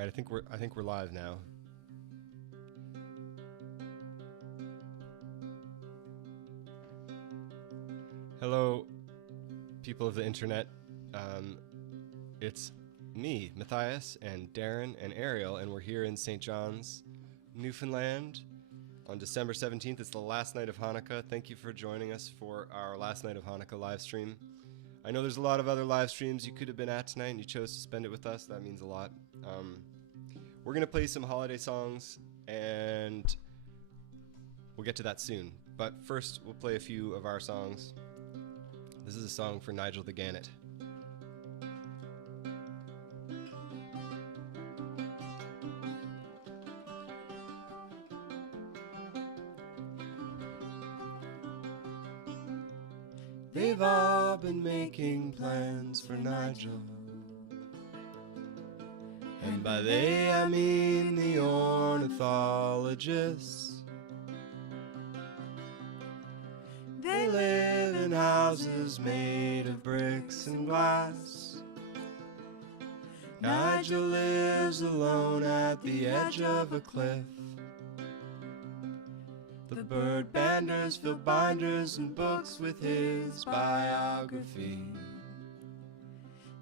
All right, I think we're live now. Hello, people of the internet. It's me, Matthias, and Darren and Ariel, and we're here in St. John's, Newfoundland, on December 17th. It's the last night of Hanukkah. Thank you for joining us for our last night of Hanukkah live stream. I know there's a lot of other live streams you could have been at tonight, and you chose to spend it with us. That means a lot. We're going to play some holiday songs, and we'll get to that soon. But first, we'll play a few of our songs. This is a song for Nigel the Gannet. They've all been making plans for Nigel, and by they I mean the ornithologists. They live in houses made of bricks and glass. Nigel lives alone at the edge of a cliff. The bird banders fill binders and books with his biography.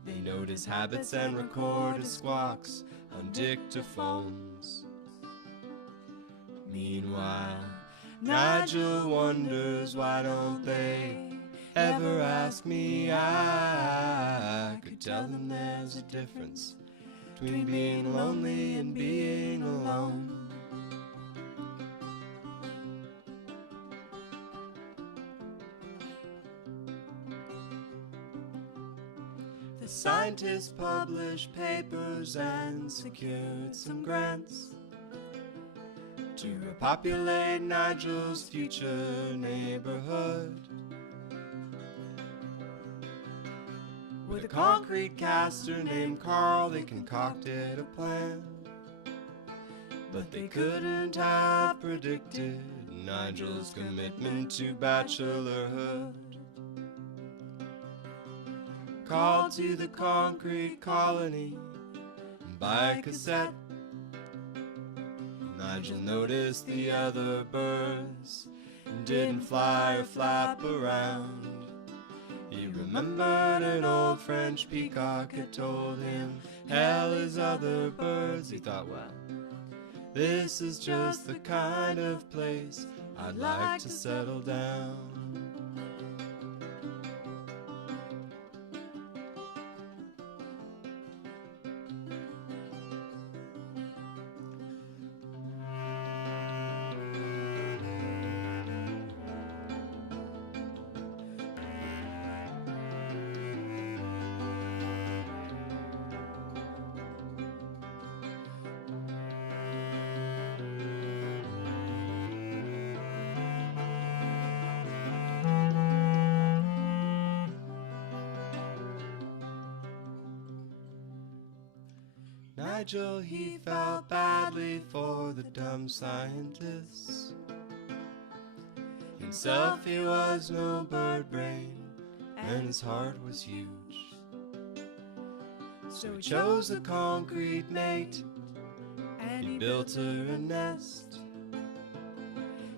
They note his habits and record his squawks on dictaphones. Meanwhile, Nigel wonders, why don't they ever ask me? I could tell them there's a difference between being lonely and being alone. The scientists published papers and secured some grants to repopulate Nigel's future neighborhood. With a concrete caster named Carl, they concocted a plan, but they couldn't have predicted Nigel's commitment to bachelorhood. Called to the concrete colony by cassette, Nigel noticed the other birds didn't fly or flap around. He remembered an old French peacock had told him, hell is other birds. He thought, well, this is just the kind of place I'd like to settle down. Nigel, he felt badly for the dumb scientists. Himself, he was no bird brain, and his heart was huge. So he chose a concrete mate, and he built her a nest.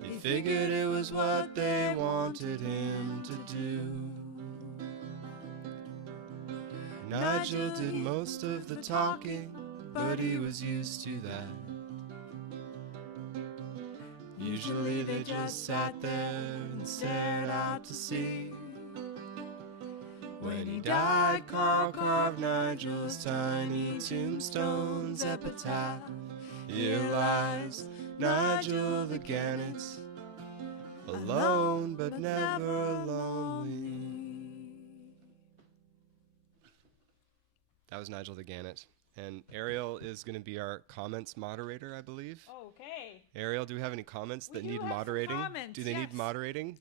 He figured it was what they wanted him to do. Nigel did most of the talking, but he was used to that. Usually they just sat there and stared out to sea. When he died, Carl carved Nigel's tiny tombstone's epitaph. Here lies Nigel the Gannet, alone but never lonely. That was Nigel the Gannet. And Ariel is going to be our comments moderator, I believe. Okay. Ariel, do we have any comments that need have some moderating? comments, Do they need yes. moderating?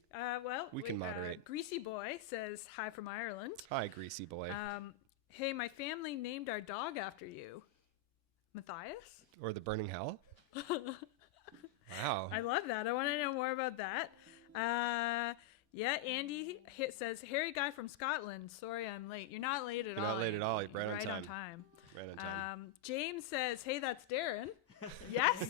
We can moderate. Greasy Boy says, hi from Ireland. Hi, Greasy Boy. Hey, my family named our dog after you. Matthias? Or the Burning Hell? Wow. I love that. I want to know more about that. Yeah, Andy says, hairy guy from Scotland. Sorry I'm late. You're not late at all. You're not late at all. You're right on Right time. on time. Right on time. James says, "Hey, that's Darren." Yes.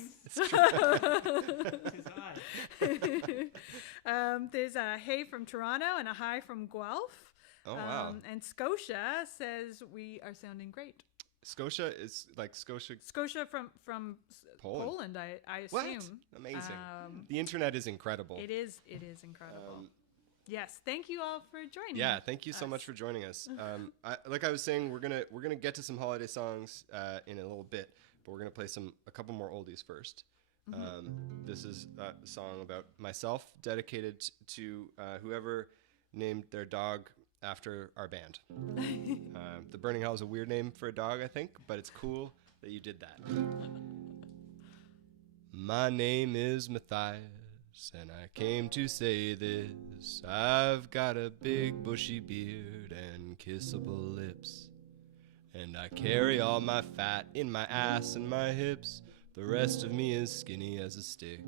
There's a hey from Toronto and a hi from Guelph. Oh, wow. And Scotia says we are sounding great. Scotia is like Scotia from Poland, I assume. What? Amazing. The internet is incredible. It is incredible. Yes, thank you all for joining. Yeah, thank you so much for joining us. Like I was saying, we're gonna get to some holiday songs in a little bit, but we're gonna play a couple more oldies first. This is a song about myself, dedicated to whoever named their dog after our band. The Burning Hell is a weird name for a dog, I think, but it's cool that you did that. My name is Matthias, and I came to say this. I've got a big bushy beard and kissable lips, and I carry all my fat in my ass and my hips. The rest of me is skinny as a stick.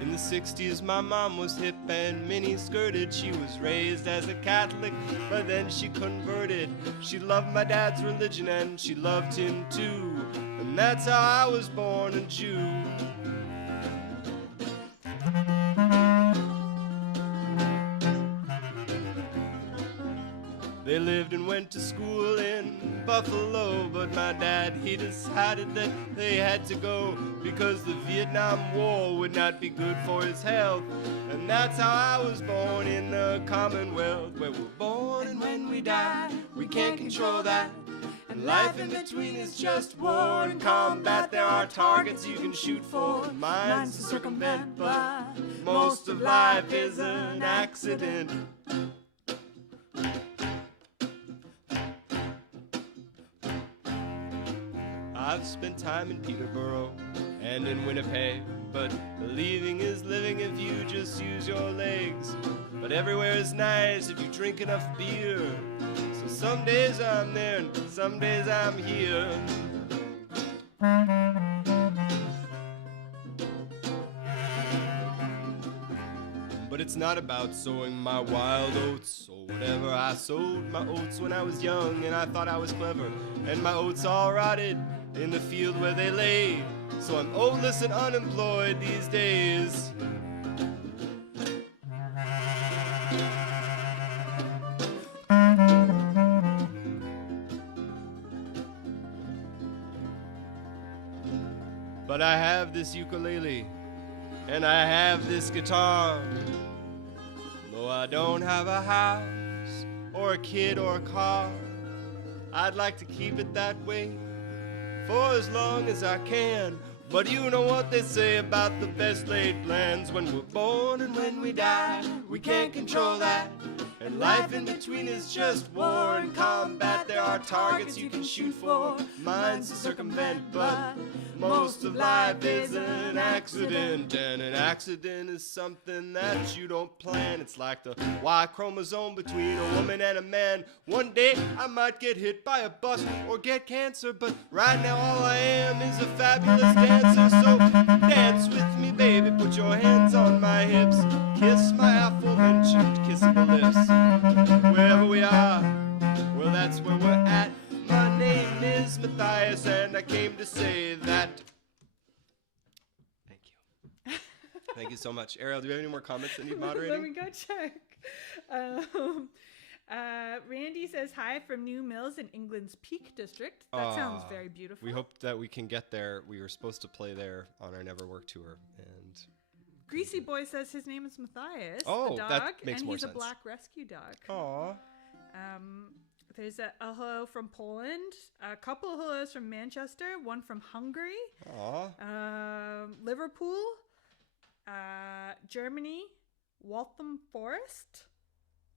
In the 60s, my mom was hip and mini-skirted. She was raised as a Catholic, but then she converted. She loved my dad's religion and she loved him too. And that's how I was born a Jew. They lived and went to school in Buffalo, but my dad, he decided that they had to go because the Vietnam War would not be good for his health. And that's how I was born in the Commonwealth, where we're born and when we die, we can't control that. And life in between is just war and combat. There are targets you can shoot for, mines to circumvent, but most of life is an accident. I've spent time in Peterborough and in Winnipeg, but believing is living if you just use your legs. But everywhere is nice if you drink enough beer. So some days I'm there and some days I'm here. But it's not about sowing my wild oats or whatever. I sowed my oats when I was young and I thought I was clever, and my oats all rotted in the field where they lay. So I'm oatless and unemployed these days. But I have this ukulele and I have this guitar. Though I don't have a house or a kid or a car, I'd like to keep it that way for as long as I can. But you know what they say about the best laid plans. When we're born and when we die, we can't control that. And life in between is just war and combat. There are targets you can shoot for, mines to circumvent, but most of life is an accident. And an accident is something that you don't plan. It's like the Y chromosome between a woman and a man. One day I might get hit by a bus or get cancer, but right now all I am is a fabulous dancer. So dance with me, baby, put your hands on my hips, kiss my aforementioned kissable lips. Wherever we are, well, that's where we're at. My name is Matthias, and I came to say that. Thank you. Thank you so much. Ariel, do you have any more comments that need moderating? Let me go check. Randy says hi from New Mills in England's Peak District. That sounds very beautiful. We hope that we can get there. We were supposed to play there on our Never Work tour, and Greasy Boy says his name is Matthias, oh, the dog, that makes and more he's sense. a black rescue dog. Aww. There's a hello from Poland, a couple of hellos from Manchester, one from Hungary, Liverpool, Germany, Waltham Forest.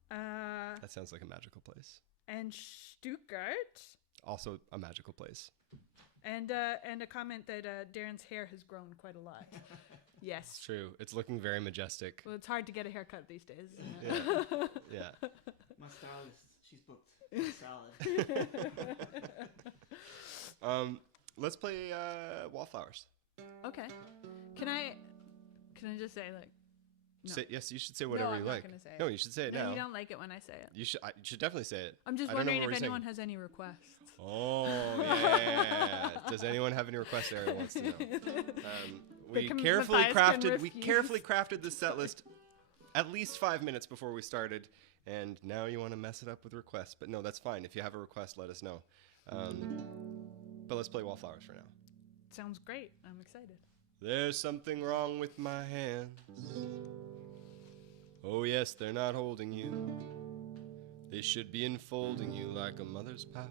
That sounds like a magical place. And Stuttgart. Also a magical place. And a comment that Darren's hair has grown quite a lot. Yes. It's true. It's looking very majestic. Well, it's hard to get a haircut these days. Yeah. My stylist, she's booked. Solid. Let's play Wallflowers. Okay. Can Can I just say like? No. Yes, you should say whatever No, you I'm not like. gonna say it. No, you should say it No, now. you don't like it when I say it. You should definitely say it. I'm just I don't know wondering what if we're anyone saying. has any requests. Oh, yeah. Does anyone have any requests? Ariel wants to know. We carefully crafted the set list at least 5 minutes before we started, and now you want to mess it up with requests. But no, that's fine. If you have a request, let us know. But let's play Wallflowers for now. Sounds great. I'm excited. There's something wrong with my hands. Oh yes, they're not holding you. They should be enfolding you like a mother's pouch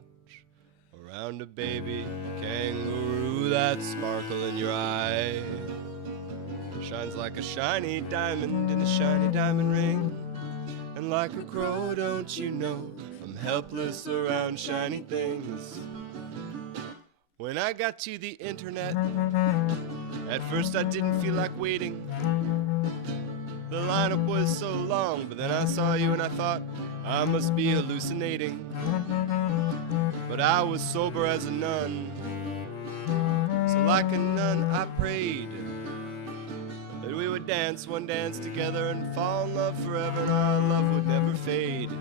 around a baby kangaroo. That sparkle in your eye shines like a shiny diamond in a shiny diamond ring. And like a crow, don't you know, I'm helpless around shiny things. When I got to the internet, at first I didn't feel like waiting. The lineup was so long, but then I saw you and I thought I must be hallucinating. But I was sober as a nun, so like a nun I prayed that we would dance one dance together and fall in love forever, and our love would never fade.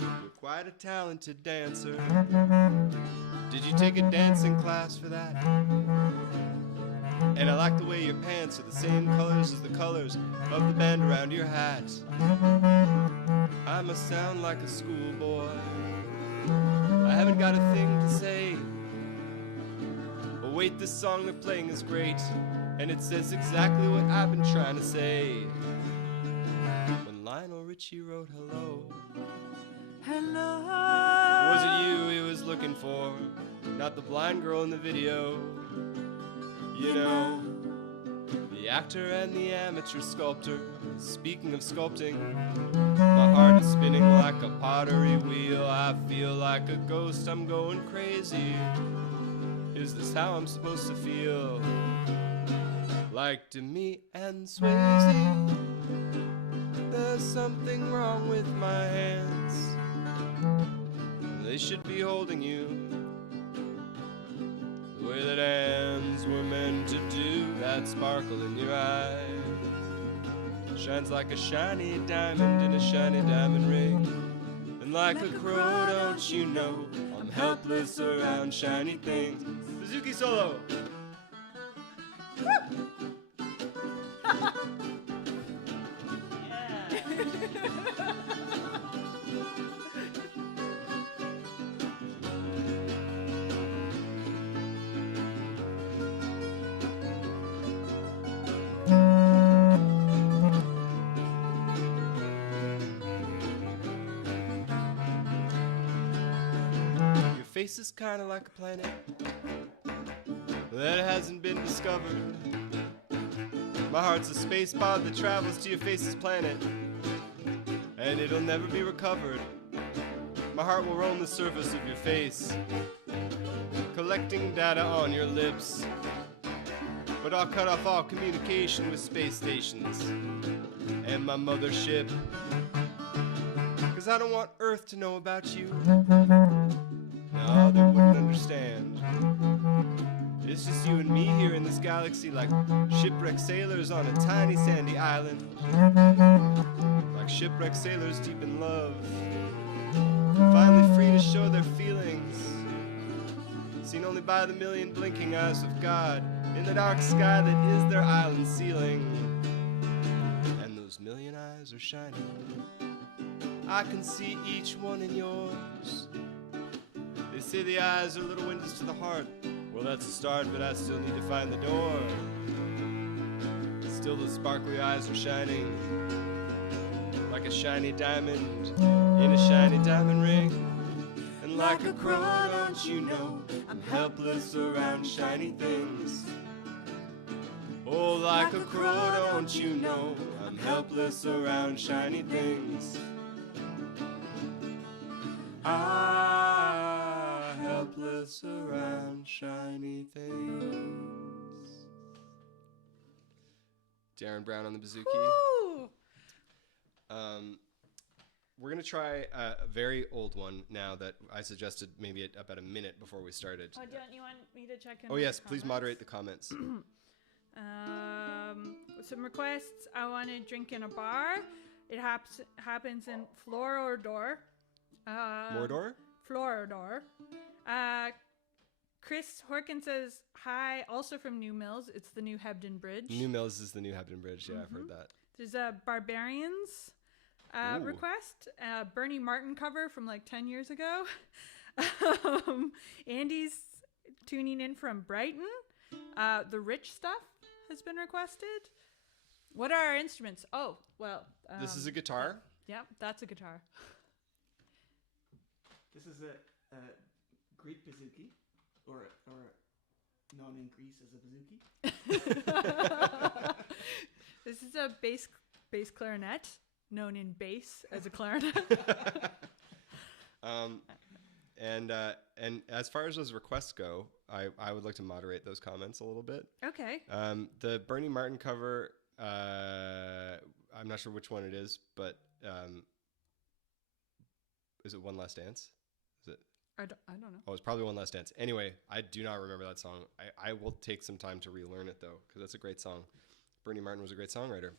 You're quite a talented dancer. Did you take a dancing class for that? And I like the way your pants are the same colors as the colors of the band around your hat. I must sound like a schoolboy. I haven't got a thing to say. But wait, this song they're playing is great, and it says exactly what I've been trying to say. When Lionel Richie wrote hello, was it you he was looking for? Not the blind girl in the video. You know, the actor and the amateur sculptor. Speaking of sculpting, my heart is spinning like a pottery wheel. I feel like a ghost, I'm going crazy. Is this how I'm supposed to feel? Like Demi and Swayze, there's something wrong with my hands. They should be holding you the way that hands were meant to do. That sparkle in your eye shines like a shiny diamond in a shiny diamond ring. And like a crow, don't you know, I'm helpless around shiny things. Suzuki solo. Your face is kind of like a planet that hasn't been discovered. My heart's a space pod that travels to your face's planet, and it'll never be recovered. My heart will roam the surface of your face, collecting data on your lips. But I'll cut off all communication with space stations and my mothership, 'cause I don't want Earth to know about you. No, they wouldn't understand. It's just you and me here in this galaxy, like shipwrecked sailors on a tiny sandy island. Like shipwrecked sailors deep in love, finally free to show their feelings, seen only by the million blinking eyes of God in the dark sky that is their island ceiling. And those million eyes are shining. I can see each one in yours. They say the eyes are little windows to the heart. Well, that's a start, but I still need to find the door. Still the sparkly eyes are shining like a shiny diamond in a shiny diamond ring. And like a crow, don't you know, I'm helpless around shiny things. Oh, like a crow, don't you know, I'm helpless around shiny things. Helpless around shiny things. Darren Brown on the bouzouki. Woo! We're going to try a very old one now that I suggested maybe about a minute before we started. Oh, don't you want me to check in? Oh, yes, please moderate the comments. Some requests. I want to drink in a bar. It happens in Florodor. Mordor? Florodor. Chris Horkin says hi, also from New Mills. It's the new Hebden Bridge. New Mills is the new Hebden Bridge. Yeah, I've heard that. There's a Barbarians request. Bernie Martin cover from like 10 years ago. Andy's tuning in from Brighton. The Rich Stuff has been requested. What are our instruments? Oh, well. This is a guitar. Yeah, that's a guitar. This is a Greek bouzouki, or known in Greece as a bouzouki. This is a bass clarinet, known in bass as a clarinet. And as far as those requests go, I would like to moderate those comments a little bit. Okay. The Bernie Martin cover, I'm not sure which one it is, but is it One Last Dance? Is it? I don't know. Oh, it's probably One Last Dance. Anyway, I do not remember that song. I will take some time to relearn it, though, because that's a great song. Bernie Martin was a great songwriter.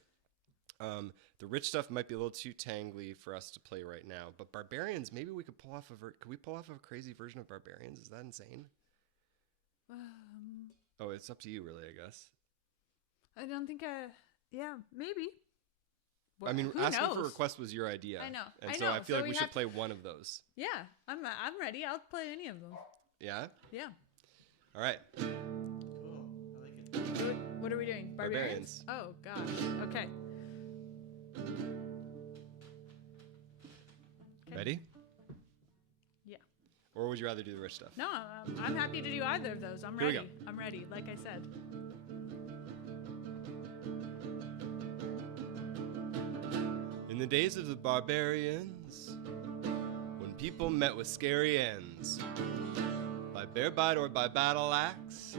The Rich Stuff might be a little too tangly for us to play right now, but Barbarians, maybe we could pull off could we pull off a crazy version of Barbarians? Is that insane? Oh, it's up to you, really, I guess. I don't think yeah, maybe. Well, I mean, who asking knows? for requests was your idea. I know. And I so know. I feel So like we we should have- play one of those. Yeah, I'm ready. I'll play any of them. Yeah? Yeah. All right. Cool. I like it. What are we doing? Barbarians. Oh gosh. Okay. Ready? Yeah. Or would you rather do the Rich Stuff? No, I'm happy to do either of those. I'm Here we ready. go. I'm ready. Like I said. In the days of the barbarians, when people met with scary ends, by bear bite or by battle axe,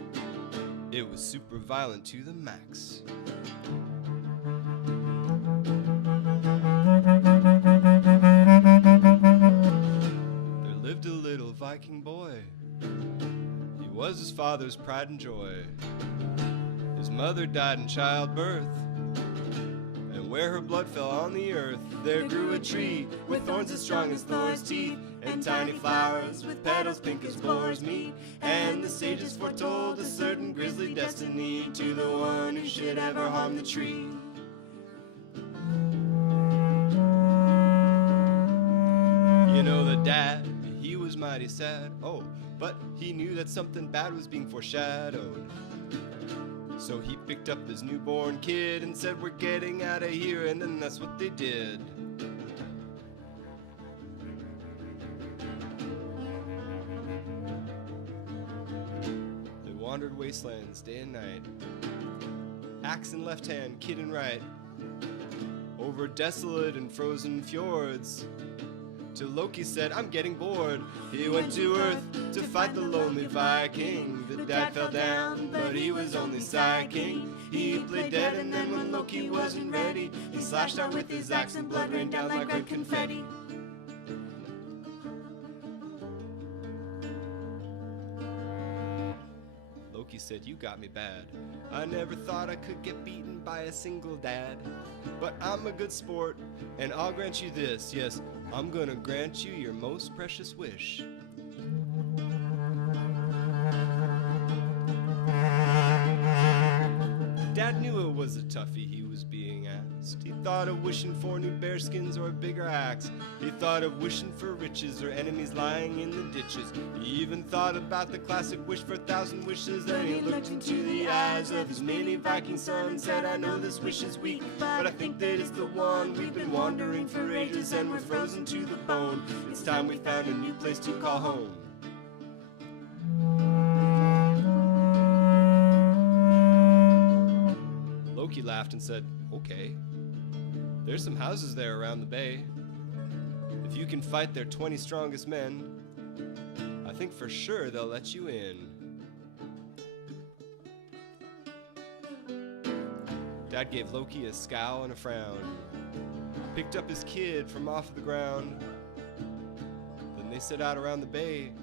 it was super violent to the max. There lived a little Viking boy. He was his father's pride and joy. His mother died in childbirth, and where her blood fell on the earth, there grew a tree with thorns as strong as Thor's teeth, and tiny flowers with petals pink as boar's meat. And the sages foretold a certain grisly destiny to the one who should ever harm the tree. You know, the dad, he was mighty sad. Oh, but he knew that something bad was being foreshadowed. So he picked up his newborn kid and said, "We're getting out of here," and then that's what they did. They wandered wastelands day and night, axe in left hand, kid in right, over desolate and frozen fjords, till Loki said, "I'm getting bored." He went to Earth to fight the lonely Viking. The dad fell down, but he was only psyching. He played dead, and then when Loki wasn't ready, he slashed out with his axe and blood rained down like red confetti. Loki said, "You got me bad. I never thought I could get beaten by a single dad. But I'm a good sport, and I'll grant you this. Yes, I'm gonna grant you your most precious wish." Dad knew it was a toughie he was being asked. He thought of wishing for new bearskins or a bigger axe. He thought of wishing for riches or enemies lying in the ditches. He even thought about the classic wish for 1,000 wishes. Then he looked into the eyes of his many Viking sons, said, "I know this wish is weak, but I think that it's the one. We've been wandering for ages and we're frozen to the bone. It's time we found a new place to call home." Loki laughed and said, "Okay, there's some houses there around the bay. If you can fight their 20 strongest men, I think for sure they'll let you in." Dad gave Loki a scowl and a frown, picked up his kid from off the ground. Then they set out around the bay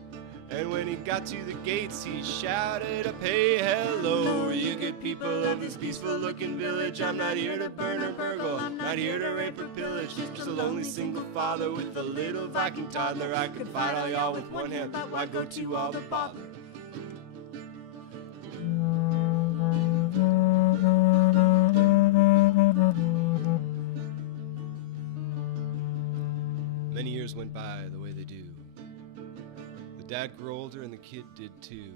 And when he got to the gates, he shouted up, hey, hello, you good people of this peaceful-looking village. I'm not here to burn or burgle, I'm not here to rape or pillage. Just a lonely single father with a little Viking toddler. I could fight all y'all with one hand, but why go to all the bother? Many years went by the way they do. The dad grew older and the kid did too.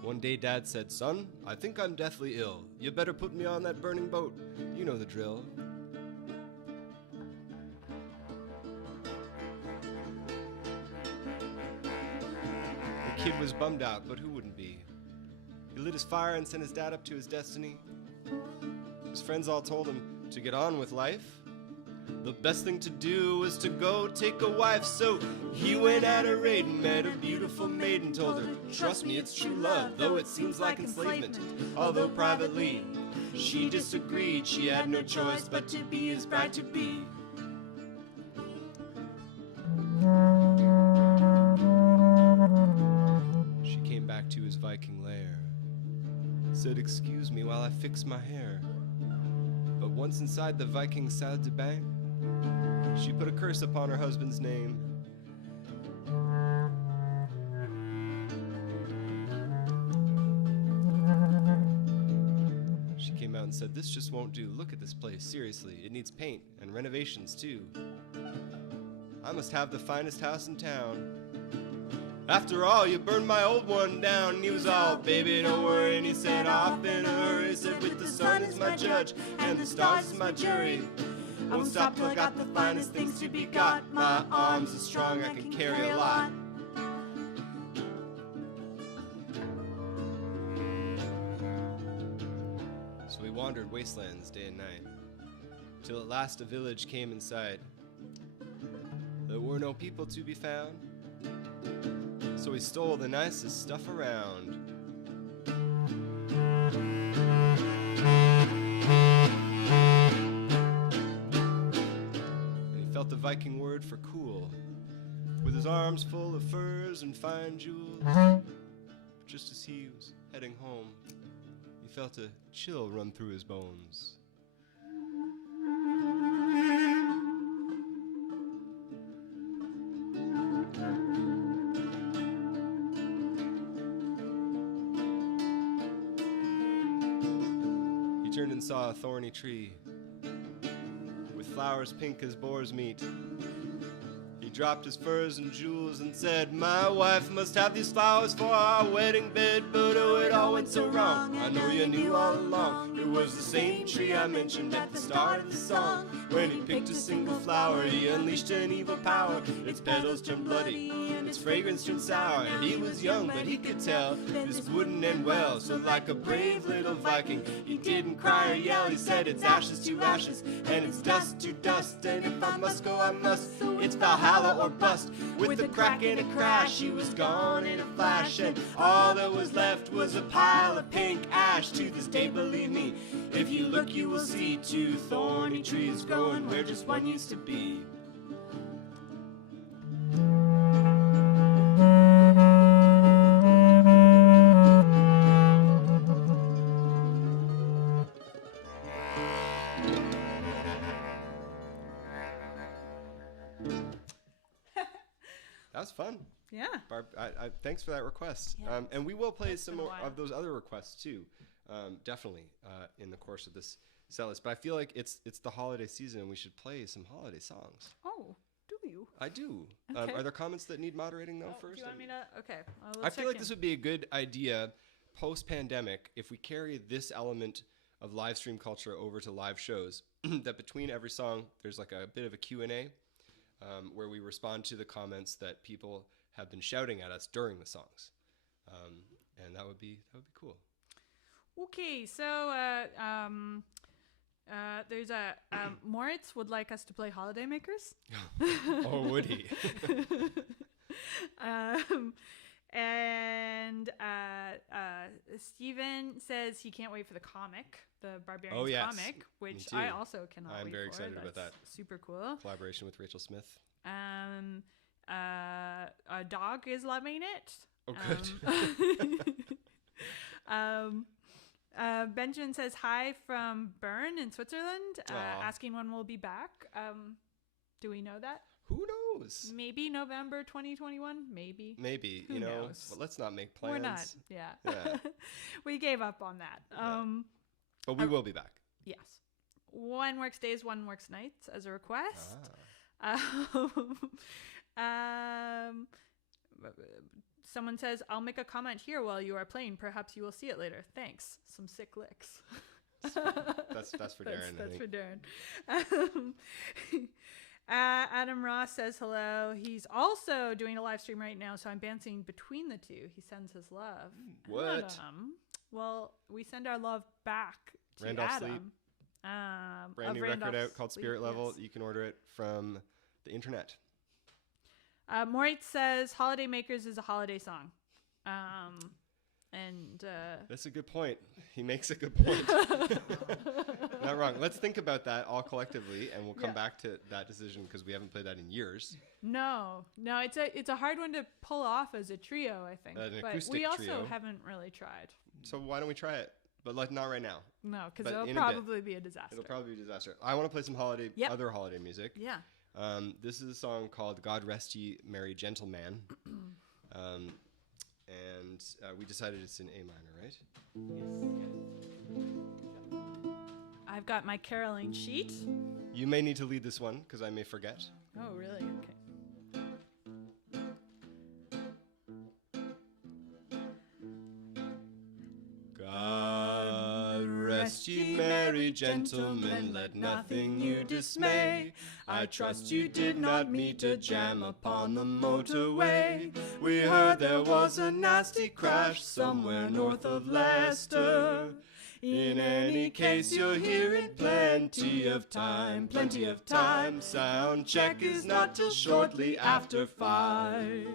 One day Dad said, son, I think I'm deathly ill. You better put me on that burning boat. You know the drill. The kid was bummed out, but who wouldn't be? He lit his fire and sent his dad up to his destiny. His friends all told him to get on with life. The best thing to do was to go take a wife. So he went at a raid and met a beautiful maiden. Told her, trust me, it's true love, though it seems like enslavement. Although privately she disagreed, she had no choice but to be his bride-to-be. She came back to his Viking lair, said, excuse me while I fix my hair. But once inside the Viking salle de bain, she put a curse upon her husband's name. She came out and said, this just won't do. Look at this place, seriously. It needs paint and renovations too. I must have the finest house in town. After all, you burned my old one down. And he was all, baby, don't worry. And he said, off in a hurry. He said, with the sun as my judge and the stars as my jury, I won't stop till I got the finest things to be got. My arms are strong, I can carry a lot. So we wandered wastelands day and night, till at last a village came in sight. There were no people to be found, so we stole the nicest stuff around. Felt the Viking word for cool, with his arms full of furs and fine jewels. Just as he was heading home, he felt a chill run through his bones. He turned and saw a thorny tree with flowers pink as boar's meat. He dropped his furs and jewels and said, my wife must have these flowers for our wedding bed. But oh, it all went so wrong, I know you knew all along. It was the same tree I mentioned at the start of the song. When he picked a single flower, he unleashed an evil power. Its petals turned bloody and its fragrance turned sour. He was young, but he could tell this wouldn't end well. So like a brave little Viking, he didn't cry or yell. He said, it's ashes to ashes and it's dust to dust. And if I must go, I must. It's Valhalla or bust. With a crack and a crash, she was gone in a flash. And all that was left was a pile of pink ash. To this day, believe me, if you look, you will see two thorny trees growing where just one used to be. That was fun. Yeah. Barb, thanks for that request. Yeah, and we will play it's some been a more while. of those other requests too, definitely in the course of this set list. But I feel like it's the holiday season and we should play some holiday songs. Oh, do you? I do. Okay. Are there comments that need moderating though first? Do you want me to? Okay. I feel like this would be a good idea post-pandemic if we carry this element of live stream culture over to live shows, that between every song there's like a bit of a Q&A where we respond to the comments that people have been shouting at us during the songs. And that would be cool. Okay, so there's a Moritz would like us to play Holiday Makers. Or would he? And Steven says he can't wait for the comic, the Barbarians yes. comic, which too. I also cannot wait for. I'm very excited about that. Super cool. Collaboration with Rachel Smith. A dog is loving it. Oh, good. Benjamin says hi from Bern in Switzerland, Aw. asking when we'll be back. Do we know that? Who knows? Maybe November 2021? Maybe. Maybe, Who knows? but let's not make plans. We're not. Yeah. Yeah. We gave up on that. Yeah. But we will be back. Yes. One works days, one works nights as a request. Someone says, I'll make a comment here while you are playing. Perhaps you will see it later. Thanks. Some sick licks. That's for Darren. That's for Darren. Adam Ross says hello. He's also doing a live stream right now, so I'm bouncing between the two. He sends his love. What? Adam. Well, we send our love back to Randolph Adam. Sleep. Brand Of new Randolph record out called Sleep, Spirit Level. yes. You can order it from the internet. Moritz says Holiday Makers is a holiday song. That's a good point. He makes a good point. Not wrong. Let's think about that all collectively, and we'll come back to that decision because we haven't played that in years. No, it's a hard one to pull off as a trio, I think. An but acoustic we also trio. haven't really tried. So why don't we try it? But not right now. No, because But it'll in a bit. probably be a disaster. It'll probably be a disaster. I want to play some other holiday music. Yeah. This is a song called "God Rest Ye Merry Gentleman," and we decided it's in A minor, right? I've got my caroling sheet. You may need to lead this one because I may forget. Oh, really? Okay. God rest ye merry gentlemen, let nothing you dismay. I trust you did not meet a jam upon the motorway. We heard there was a nasty crash somewhere north of Leicester. In any case, you're here in plenty of time, plenty of time. Sound check is not till shortly after 5.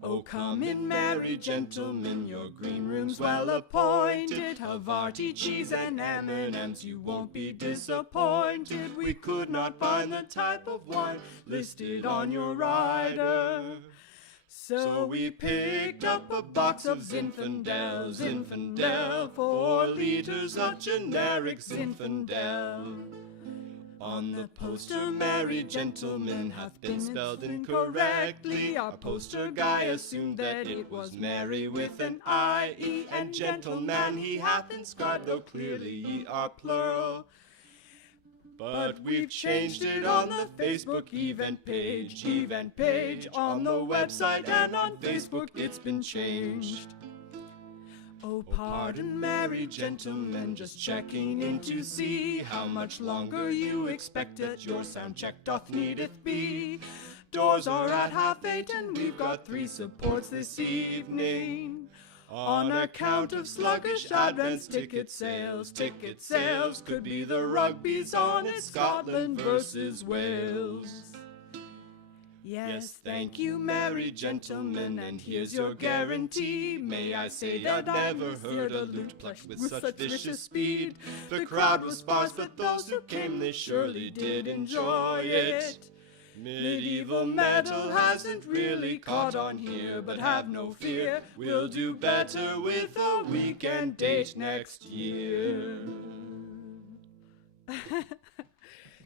Oh, come in, merry gentlemen, your green room's well appointed. Havarti, cheese, and M&Ms, you won't be disappointed. We could not find the type of wine listed on your rider. So we picked up a box of Zinfandel, 4 liters of generic Zinfandel. On the poster, merry gentleman hath been spelled incorrectly. Our poster guy assumed that it was merry with an I-E, and gentleman he hath inscribed, though clearly ye are plural. But we've changed it on the Facebook event page, on the website and on Facebook it's been changed. Oh, pardon, merry gentlemen, just checking in to see how much longer you expect that your sound check doth needeth be. Doors are at 8:30 and we've got 3 supports this evening. On account of sluggish advance ticket sales could be the rugby's on it, Scotland versus Wales. Yes, thank you, merry gentlemen, and here's your guarantee. May I say I've never heard a lute plucked with such vicious speed. The crowd was sparse, but those who came, they surely did enjoy it. Medieval metal hasn't really caught on here, but have no fear, we'll do better with a weekend date next year.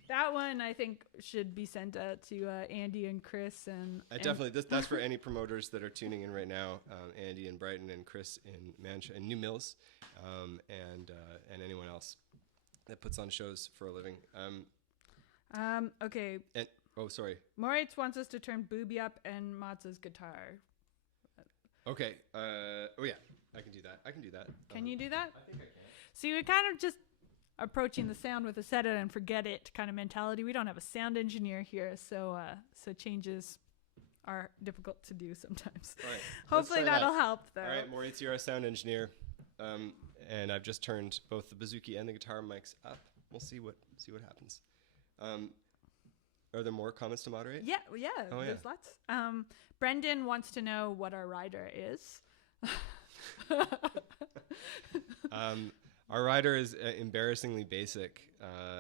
That one, I think, should be sent out to Andy and Chris. Definitely, that's for any promoters that are tuning in right now. Andy in Brighton and Chris in and New Mills, and anyone else that puts on shows for a living. Okay. And sorry. Moritz wants us to turn Booby up and Matza's guitar. Okay. Yeah, I can do that. Can you do that? I think I can. See, we kind of just approaching the sound with a set it and forget it kind of mentality. We don't have a sound engineer here, so changes are difficult to do sometimes. All right, Hopefully that'll help, though. All right, Moritz, you're our sound engineer, and I've just turned both the bouzouki and the guitar mics up. We'll see what happens. Are there more comments to moderate? Yeah, Oh, yeah. there's lots. Brendan wants to know what our rider is. Our rider is embarrassingly basic,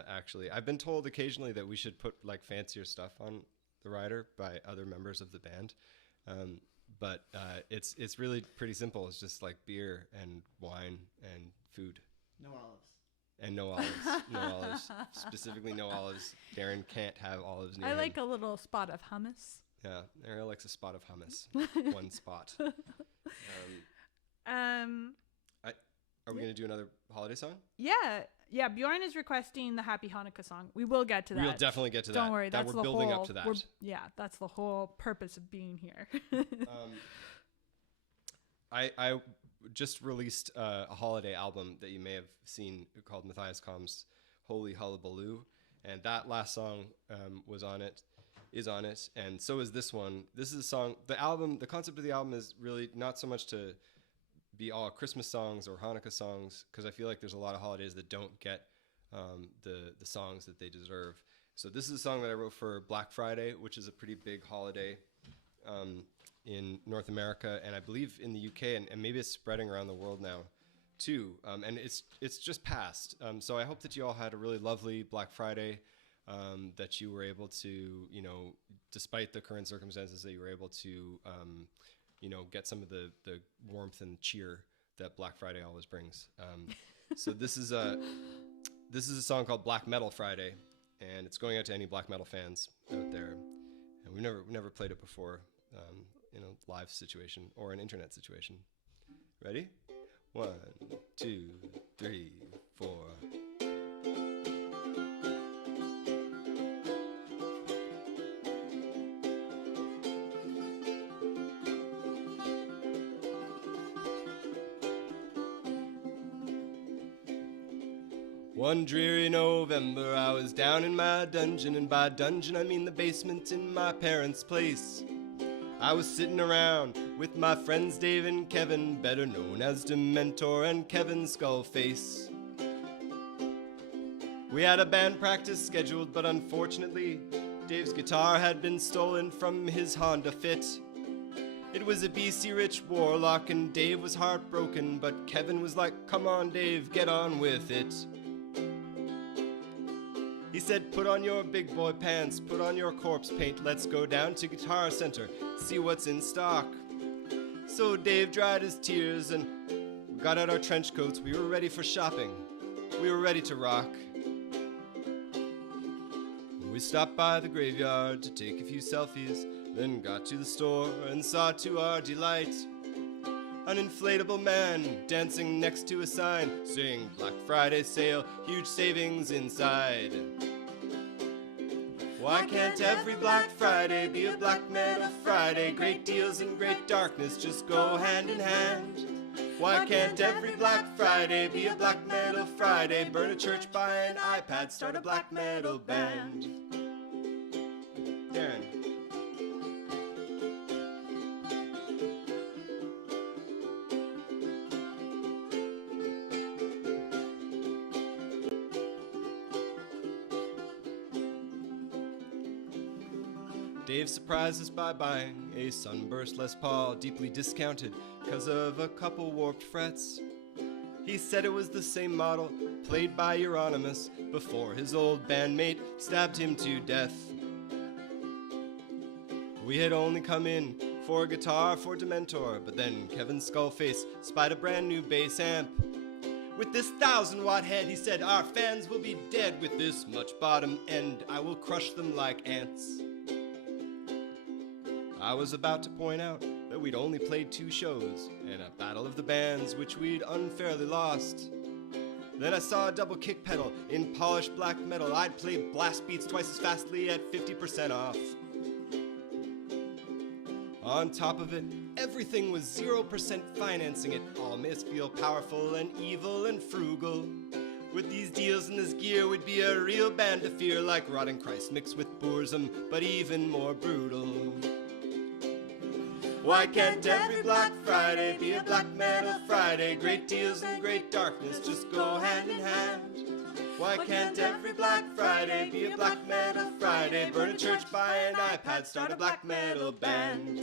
actually. I've been told occasionally that we should put like fancier stuff on the rider by other members of the band. but it's really pretty simple. It's just like beer and wine and food. No olives. And no olives. No olives. Specifically no olives. Darren can't have olives near I him. like a little spot of hummus. Yeah, Ariel likes a spot of hummus. One spot. Are we going to do another holiday song? Yeah. Bjorn is requesting the Happy Hanukkah song. We will get to that. We'll definitely get to that. Don't worry. That That's we're the building whole, up to that. That's the whole purpose of being here. I just released a holiday album that you may have seen called Matthias Kalm's Holy Hullabaloo, and that last song is on it, and so is this one. This is a song. The concept of the album is really not so much to be all Christmas songs or Hanukkah songs, because I feel like there's a lot of holidays that don't get the songs that they deserve. So this is a song that I wrote for Black Friday, which is a pretty big holiday in North America, and I believe in the UK, and maybe it's spreading around the world now too. And it's just passed. So I hope that you all had a really lovely Black Friday, that you were able to, despite the current circumstances, that you were able to get some of the warmth and cheer that Black Friday always brings. So this is a song called Black Metal Friday, and it's going out to any black metal fans out there. And we've never played it before in a live situation or an internet situation. Ready? 1, 2, 3, 4. One dreary November, I was down in my dungeon, and by dungeon I mean the basement in my parents' place. I was sitting around with my friends Dave and Kevin, better known as Dementor and Kevin Skullface. We had a band practice scheduled, but unfortunately, Dave's guitar had been stolen from his Honda Fit. It was a BC Rich Warlock, and Dave was heartbroken, but Kevin was like, "Come on, Dave, get on with it." He said, "Put on your big boy pants, put on your corpse paint, let's go down to Guitar Center, see what's in stock." So Dave dried his tears and we got out our trench coats. We were ready for shopping. We were ready to rock. We stopped by the graveyard to take a few selfies, then got to the store and saw to our delight an inflatable man dancing next to a sign saying Black Friday sale, huge savings inside. Why can't every Black Friday be a Black Metal Friday? Great deals and great darkness just go hand in hand. Why can't every Black Friday be a Black Metal Friday? Burn a church, buy an iPad, start a black metal band. Darren. Dave surprised us by buying a Sunburst Les Paul, deeply discounted because of a couple warped frets. He said it was the same model played by Euronymous before his old bandmate stabbed him to death. We had only come in for a guitar for Dementor, but then Kevin Skullface spied a brand new bass amp. With this 1,000-watt head, he said, "Our fans will be dead with this much bottom end. I will crush them like ants." I was about to point out that we'd only played 2 shows and a battle of the bands which we'd unfairly lost. Then I saw a double kick pedal in polished black metal. I'd play blast beats twice as fastly at 50% off. On top of it, everything was 0% financing it. All must feel powerful and evil and frugal. With these deals and this gear, we'd be a real band to fear, like Rotting Christ mixed with Boorzum, but even more brutal. Why can't every Black Friday be a Black Metal Friday? Great deals and great darkness just go hand in hand. Why can't every Black Friday be a Black Metal Friday? Burn a church, buy an iPad, start a black metal band.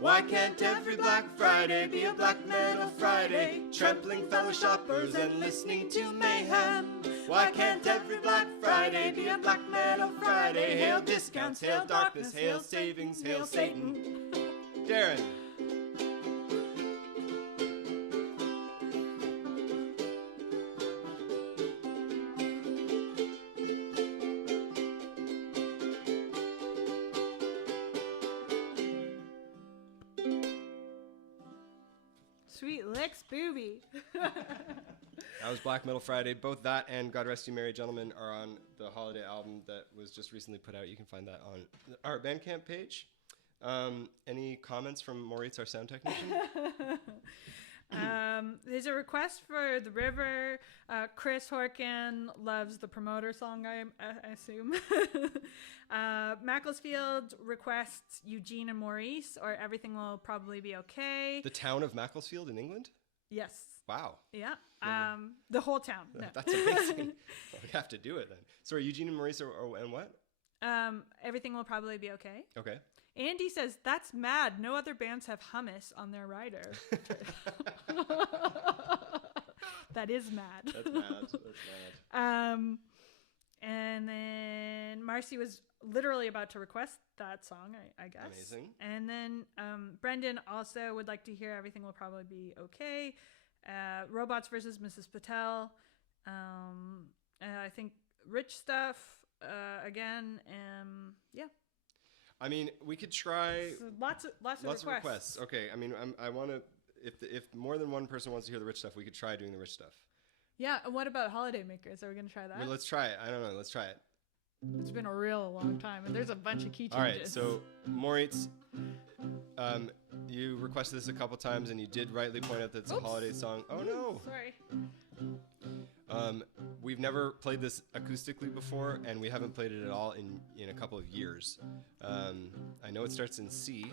Why can't every Black Friday be a Black Metal Friday? Trampling fellow shoppers and listening to mayhem. Why can't every Black Friday Friday be a Black Metal Friday. Hail discounts, hail darkness, hail savings, hail Satan. Darren. Sweet licks, booby. That was Black Metal Friday. Both that and God Rest You Merry Gentlemen are on the holiday album that was just recently put out. You can find that on our Bandcamp page. Any comments from Moritz, our sound technician? There's a request for The River. Chris Horkin loves the Promoter song, I assume. Macclesfield requests Eugene and Maurice, or Everything Will Probably Be Okay. The town of Macclesfield in England? Yes. Wow. Yeah. The whole town. No. That's amazing. We have to do it then. Sorry, Eugene and Maurice and what? Everything Will Probably Be Okay. Okay. Andy says, that's mad. No other bands have hummus on their rider. That is mad. That's mad. That's mad. And then Marcy was literally about to request that song, I guess. Amazing. And then Brendan also would like to hear Everything Will Probably Be Okay. Robots versus Mrs. Patel. I think Rich Stuff again. Yeah. I mean, we could try So lots of requests. Okay. I mean, I want to. If more than one person wants to hear the Rich Stuff, we could try doing the Rich Stuff. Yeah. And what about Holiday Makers? Are we going to try that? I mean, let's try it. I don't know. Let's try it. It's been a real long time, and there's a bunch of key changes. All right. So, Moritz, you requested this a couple times, and you did rightly point out that it's a holiday song. Oh no. Sorry. We've never played this acoustically before, and we haven't played it at all in a couple of years. I know it starts in C.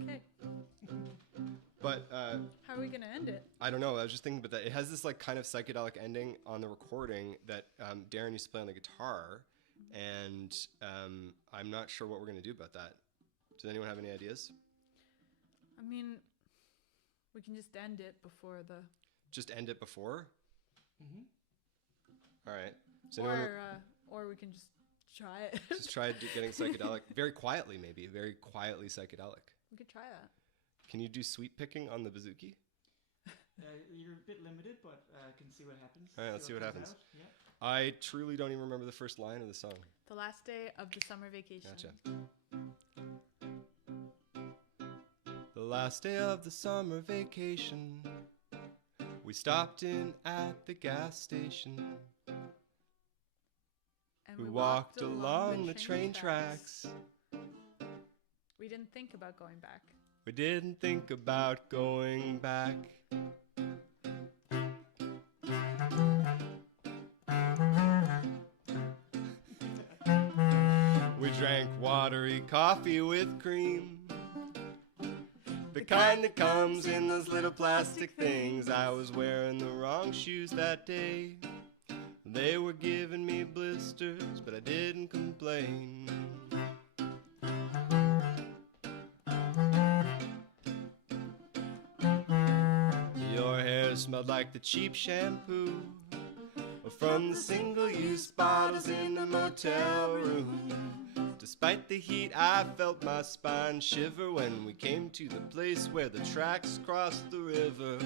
Okay. But How are we going to end it? I don't know. I was just thinking about that. It has this like kind of psychedelic ending on the recording that Darren used to play on the guitar, and I'm not sure what we're going to do about that. Does anyone have any ideas? I mean, we can just end it before the... Just end it before? Mm-hmm. All right. So or we can just try it. just try getting psychedelic. Very quietly, maybe. Very quietly psychedelic. We could try that. Can you do sweet picking on the bouzouki? You're a bit limited, but can see what happens. All right, let's see what happens. Out. Yeah. I truly don't even remember the first line of the song. The last day of the summer vacation. Gotcha. The last day of the summer vacation, we stopped in at the gas station. And We walked along the train tracks. We didn't think about going back. We didn't think about going back. We drank watery coffee with cream, the kind that comes in those little plastic things. I was wearing the wrong shoes that day. They were giving me blisters, but I didn't complain. Your hair smelled like the cheap shampoo from the single-use bottles in the motel room. Despite the heat, I felt my spine shiver when we came to the place where the tracks crossed the river.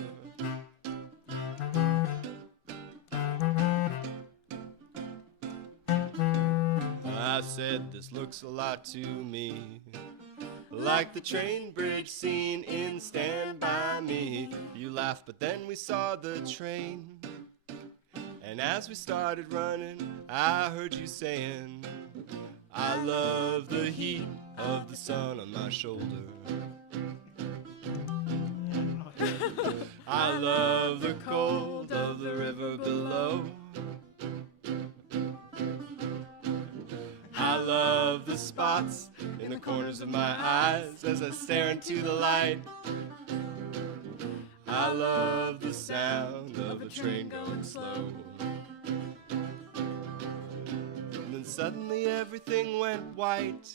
I said, this looks a lot to me like the train bridge scene in Stand By Me. You laughed, but then we saw the train, and as we started running, I heard you saying, I love the heat of the sun on my shoulder. I love the cold of the river below. I love the spots in the corners of my eyes as I stare into the light. I love the sound of a train going slow. And then suddenly everything went white,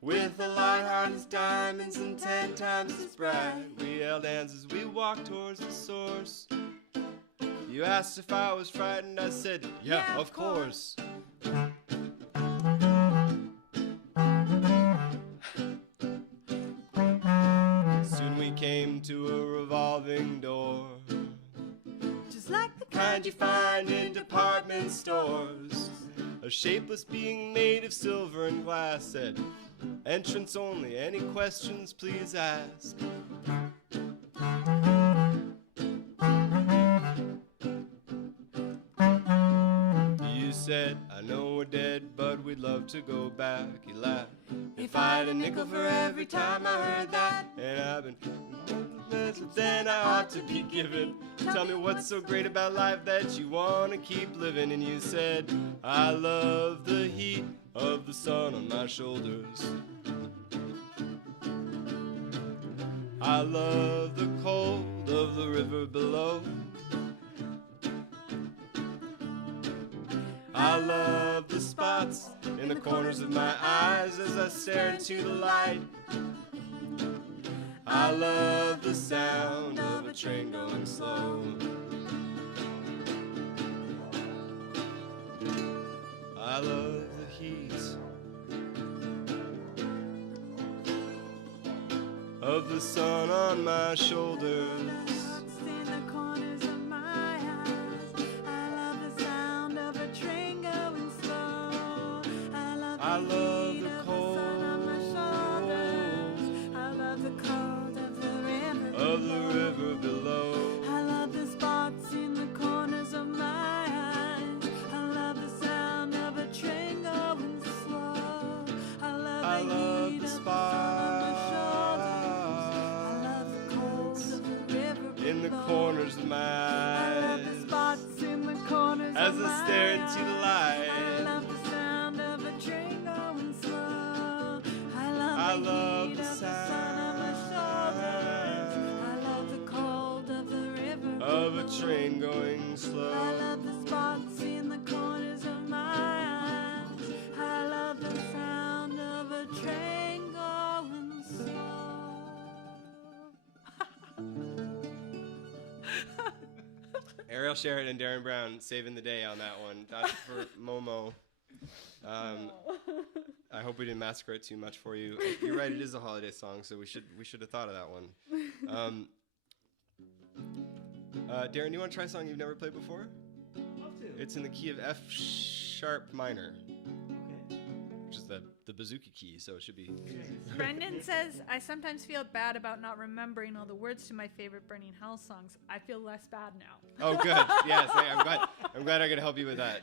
with the light hard as diamonds and 10 times as bright. We held hands as we walked towards the source. You asked if I was frightened, I said, yeah, of course. Soon we came to a revolving door, Just like the kind you find in department stores. A shapeless being made of silver and glass said, entrance only, any questions please ask. You said, I know we're dead, but we'd love to go back. He laughed. If I had a nickel for every time I heard that, and I've been then I ought to be given. Tell me what's so great about life that you want to keep living. And you said, I love the heat of the sun on my shoulders. I love the cold of the river below. I love the spots in the corners of my eyes as I stare into the light. I love the sound of a train going slow. I love the heat of the sun on my shoulders. in the corners of my eyes. I love the sound of a train going slow. I love the cold on my shoulders. I love the cold of the river below. I love the spots in the corners of my eyes. I love the sound of a train going slow. I love the spots in the corners of my eyes. I love the spots in the corners as of my I stare into the light. I love the sound of a train going slow. I love heat the of the sun on my shoulders. I love the cold of the river of a train going slow. I love the spots in the corners of my eyes. I love the sound of a train going slow. Ariel Sheridan and Darren Brown saving the day on that one. That's for Momo. I hope we didn't massacre it too much for you. You're right, it is a holiday song, so we should have thought of that one. Darren, you want to try a song you've never played before? I'd love to. It's in the key of F sharp minor, Okay. which is the bouzouki key, so it should be. Brendan says, I sometimes feel bad about not remembering all the words to my favorite Burning Hell songs. I feel less bad now. Oh, good. Yes, I'm glad I could help you with that.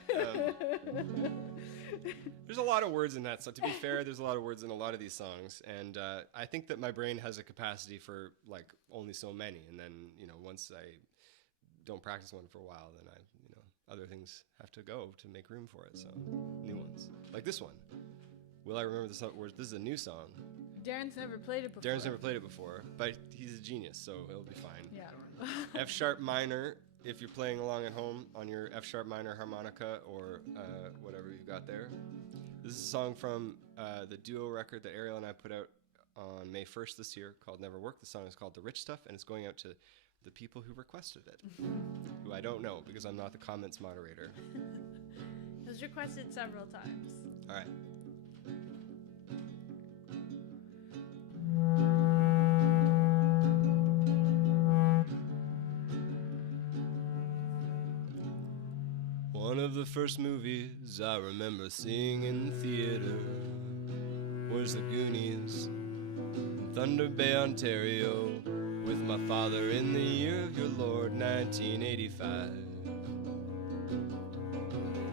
There's a lot of words in that, so to be fair, there's a lot of words in a lot of these songs, and I think that my brain has a capacity for like only so many, and then once I don't practice one for a while, then other things have to go to make room for it. So new ones like this one. Will I remember the song? This is a new song. Darren's never played it before. Darren's never played it before, but he's a genius, so it'll be fine. Yeah. F sharp minor. If you're playing along at home on your F sharp minor harmonica or whatever you've got there. This is a song from the duo record that Ariel and I put out on May 1st this year called Never Work. The song is called The Rich Stuff, and it's going out to the people who requested it, who I don't know because I'm not the comments moderator. It was requested several times. All right. One of the first movies I remember seeing in theater was The Goonies in Thunder Bay, Ontario, with my father in the year of your Lord, 1985.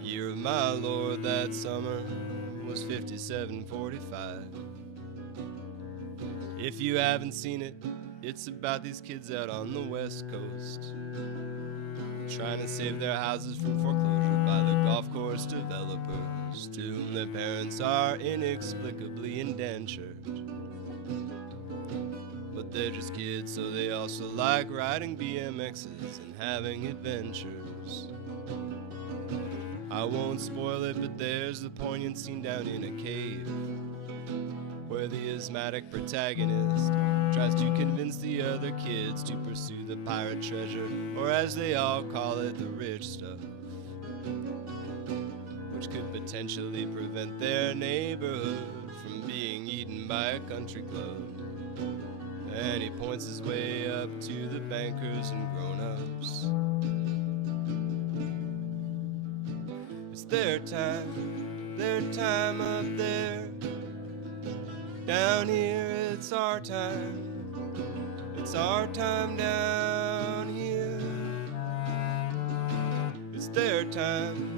Year of my Lord that summer was 5745. If you haven't seen it, it's about these kids out on the West Coast trying to save their houses from foreclosure by the golf course developers, to whom their parents are inexplicably indentured. But they're just kids, so they also like riding BMXs and having adventures. I won't spoil it, but there's the poignant scene down in a cave where the asthmatic protagonist tries to convince the other kids to pursue the pirate treasure, or as they all call it, the rich stuff, which could potentially prevent their neighborhood from being eaten by a country club. And he points his way up to the bankers and grown-ups. It's their time up there. Down here it's our time. It's our time down here. It's their time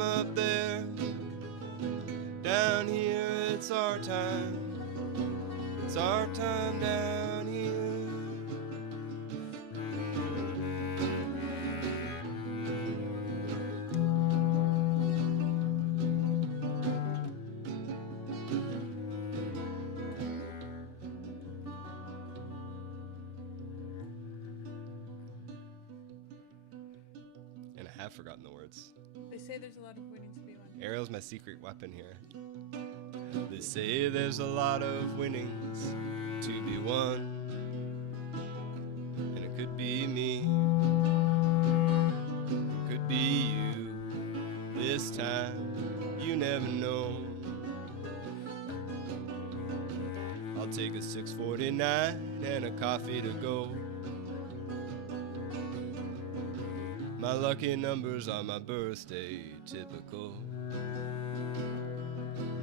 up there. Down here it's our time. It's our time down here. And I have forgotten the words. They say there's a lot of winning to be won. Ariel's my secret weapon here. They say there's a lot of winnings to be won, and it could be me, it could be you. This time, you never know. I'll take a 649 and a coffee to go. My lucky numbers are my birthday typical.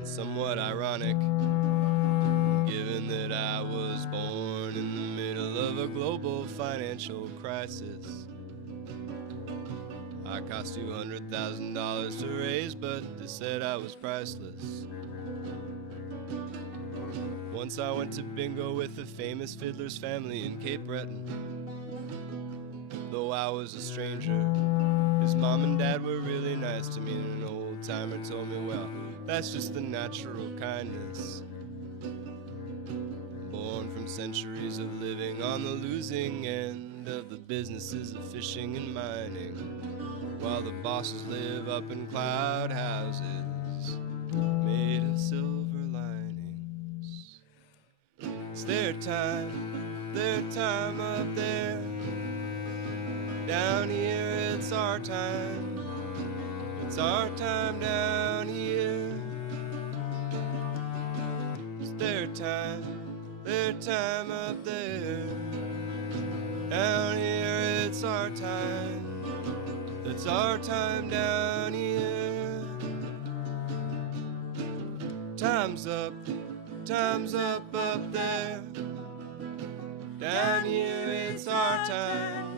Somewhat ironic, given that I was born in the middle of a global financial crisis. I cost $200,000 to raise, but they said I was priceless. Once I went to bingo with a famous fiddler's family in Cape Breton. Though I was a stranger, his mom and dad were really nice to me, and an old timer told me, well, that's just the natural kindness, born from centuries of living on the losing end of the businesses of fishing and mining, while the bosses live up in cloud houses made of silver linings. It's their time up there. Down here it's our time. It's our time down here. It's their time up there. Down here it's our time. It's our time down here. Time's up up there. Down here it's our time.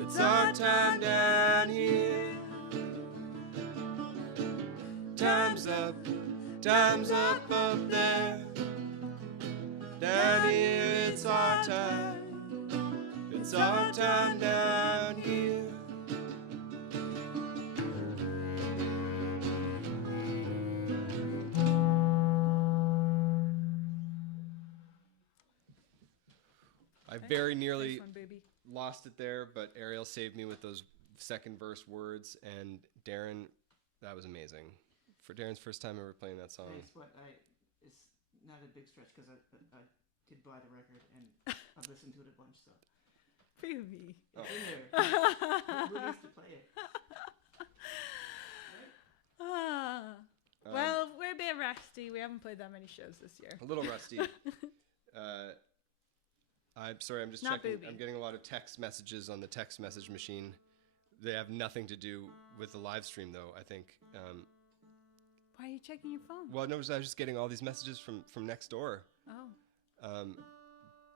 It's our time down here. Time's up up there. Down here it's our time. It's our time down here. I very nearly Nice one, baby. lost it there, but Ariel saved me with those second verse words, and Darren, that was amazing. For Darren's first time ever playing that song. Thanks, but it's not a big stretch because I did buy the record and I've listened to it a bunch, so. Baby. Oh. It's in there. Who needs to play it? Ah. Well, we're a bit rusty. We haven't played that many shows this year. A little rusty. I'm sorry, I'm just Not checking. booby. I'm getting a lot of text messages on the text message machine. They have nothing to do with the live stream, though, I think. Why are you checking your phone? Well, no, I was just getting all these messages from next door, Oh.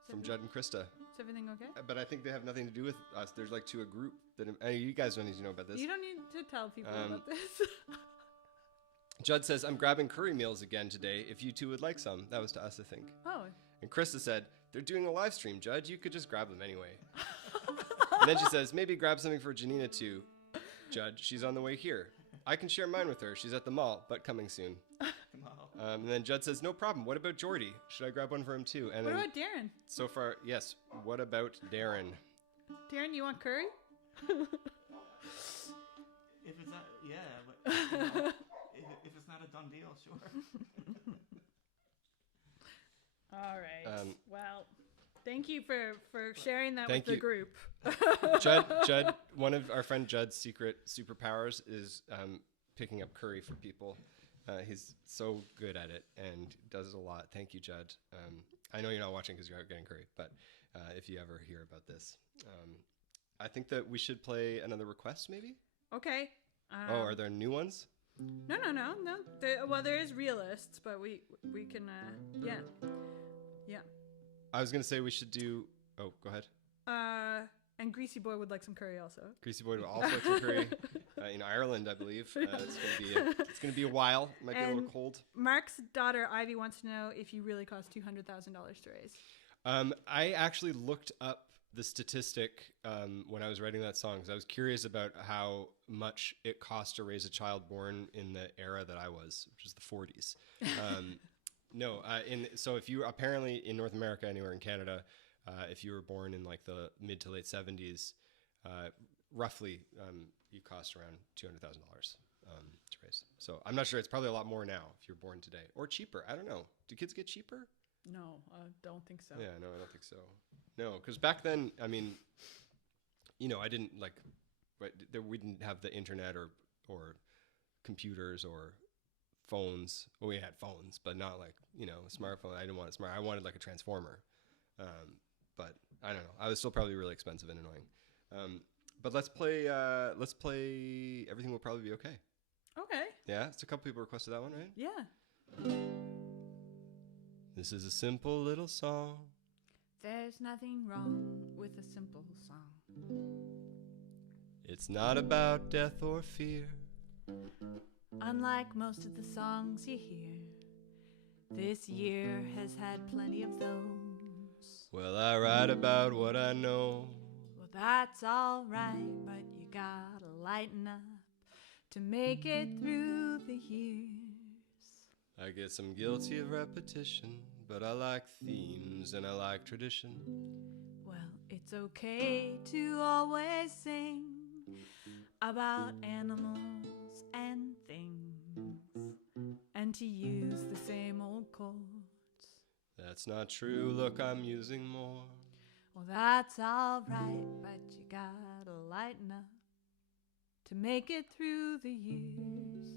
from Judd and Krista. Is everything okay? But I think they have nothing to do with us. There's like to a group that you guys don't need to know about this. You don't need to tell people about this. Judd says, I'm grabbing curry meals again today, if you two would like some. That was to us, I think. Oh. And Krista said, they're doing a live stream, Judd. You could just grab them anyway. And then she says, maybe grab something for Janina too, Judd. She's on the way here. I can share mine with her. She's at the mall, but coming soon. And then Judd says, no problem. What about Jordy? Should I grab one for him too? And What then about Darren? so far, yes. What about Darren? Darren, you want curry? If it's not, yeah, but you know, if it's not a done deal, sure. All right. Um, Well, thank you for sharing that with Thank the you. group. Judd, one of our friend Judd's secret superpowers is picking up curry for people. He's so good at it and does it a lot. Thank you, Judd. I know you're not watching because you're out getting curry, but if you ever hear about this, I think that we should play another request, maybe. Okay. Are there new ones? No. Well, there is realists, but we can. Yeah. I was gonna say we should do. Oh, go ahead. And Greasy Boy would like some curry also. Greasy Boy will also like some curry in Ireland, I believe. It's gonna be a while. It might be a little And cold. Mark's daughter Ivy wants to know if you really cost $200,000 to raise. I actually looked up the statistic when I was writing that song because I was curious about how much it cost to raise a child born in the era that I was, which is the 40s. So if you apparently in North America, anywhere in Canada, if you were born in like the mid to late 70s, roughly you cost around $200,000 to raise. So I'm not sure. It's probably a lot more now if you're born today or cheaper. I don't know. Do kids get cheaper? No, I don't think so. Yeah, no, I don't think so. No, because back then, I mean, I didn't we didn't have the internet or computers or phones. Well, we had phones, but not like a smartphone. I didn't want a smart. I wanted like a transformer. But I don't know. I was still probably really expensive and annoying. But let's play. Everything Will Probably Be Okay. Okay. Yeah, it's a couple people requested that one, right? Yeah. This is a simple little song. There's nothing wrong with a simple song. It's not about death or fear. Unlike most of the songs you hear, this year has had plenty of those. Well, I write about what I know. Well, that's all right, but you gotta lighten up to make it through the years. I guess I'm guilty of repetition, but I like themes and I like tradition. Well, it's okay to always sing about animals and things, and to use the same old chords. That's not true, look, I'm using more. Well, that's all right, but you gotta lighten up to make it through the years.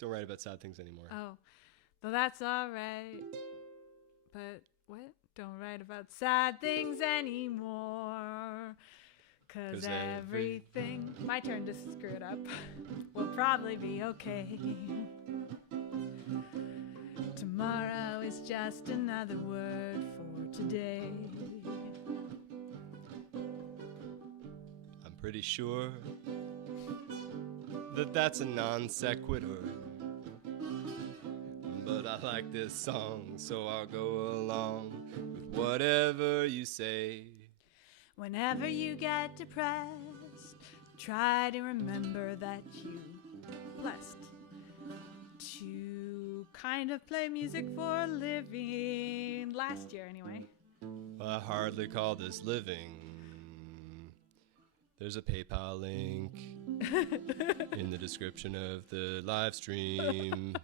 Don't write about sad things anymore. Oh, well, that's all right, but what? Don't write about sad things anymore. 'Cause everything, my turn to screw it up, will probably be okay. Tomorrow is just another word for today. I'm pretty sure that that's a non sequitur. But I like this song, so I'll go along with whatever you say. Whenever you get depressed, try to remember that you blessed to kind of play music for a living. Last year, anyway. I hardly call this living. There's a PayPal link in the description of the live stream.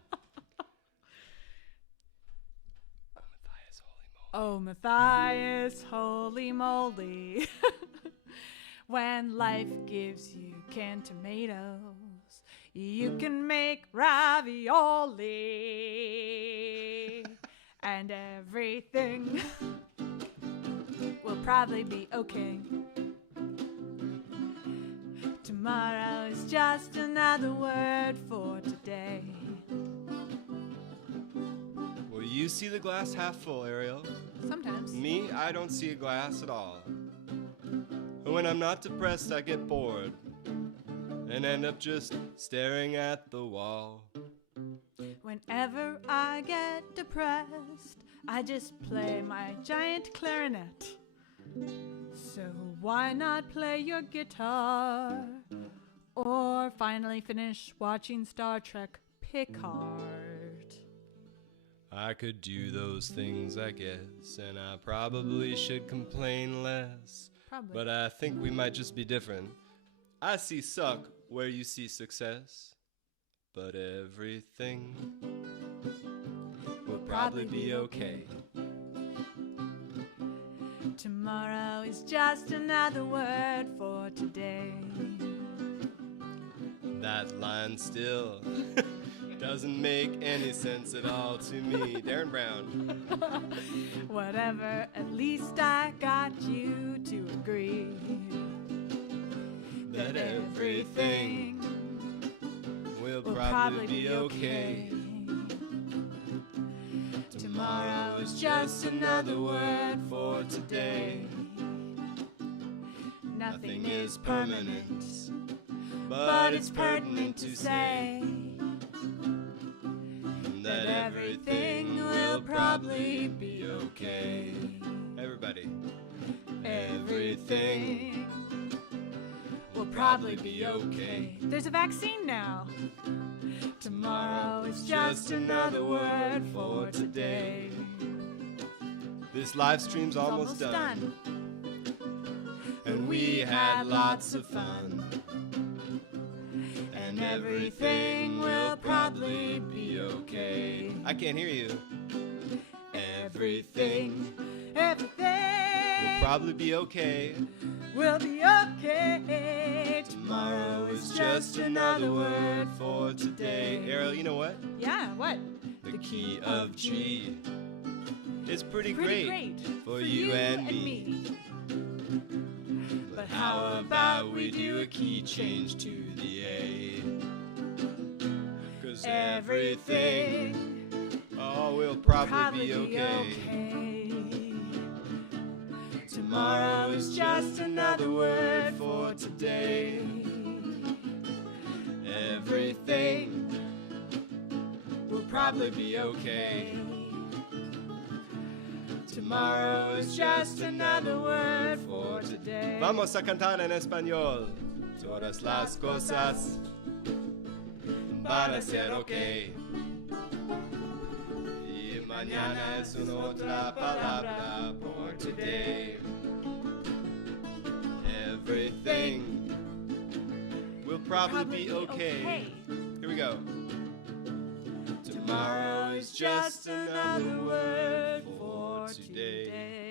Oh, Matthias, holy moly. When life gives you canned tomatoes, you can make ravioli. And everything will probably be okay. Tomorrow is just another word for today. Well, you see the glass half full, Ariel. Sometimes. Me, I don't see a glass at all. And when I'm not depressed, I get bored and end up just staring at the wall. Whenever I get depressed, I just play my giant clarinet. So why not play your guitar? Or finally finish watching Star Trek Picard. I could do those things, I guess, and I probably should complain less. Probably. But I think we might just be different. I see suck where you see success. But everything will probably be okay. Tomorrow is just another word for today. That line still doesn't make any sense at all to me. Darren Brown. Whatever, at least I got you to agree That everything will probably be okay. Tomorrow is just another word for today. Nothing is permanent, but it's pertinent to say that everything will probably be okay. Everybody. Everything will probably be okay. There's a vaccine now. Tomorrow is just another word for today. This live stream's almost done. And we had lots of fun. And everything will probably be okay. I can't hear you. Everything will probably be okay. Will be okay. Tomorrow is just another word for today. Ariel, you know what? Yeah, what? The key of G is pretty Great great for you and me. But how about we do a key change to the A? 'Cause everything, oh, will probably be okay. Tomorrow is just another word for today. Everything will probably be okay. Tomorrow is just another word for today. Vamos a cantar en español. Todas las cosas van a ser okay. Y mañana es una otra palabra por today. Everything will probably be okay. Here we go. Tomorrow is just another word for today.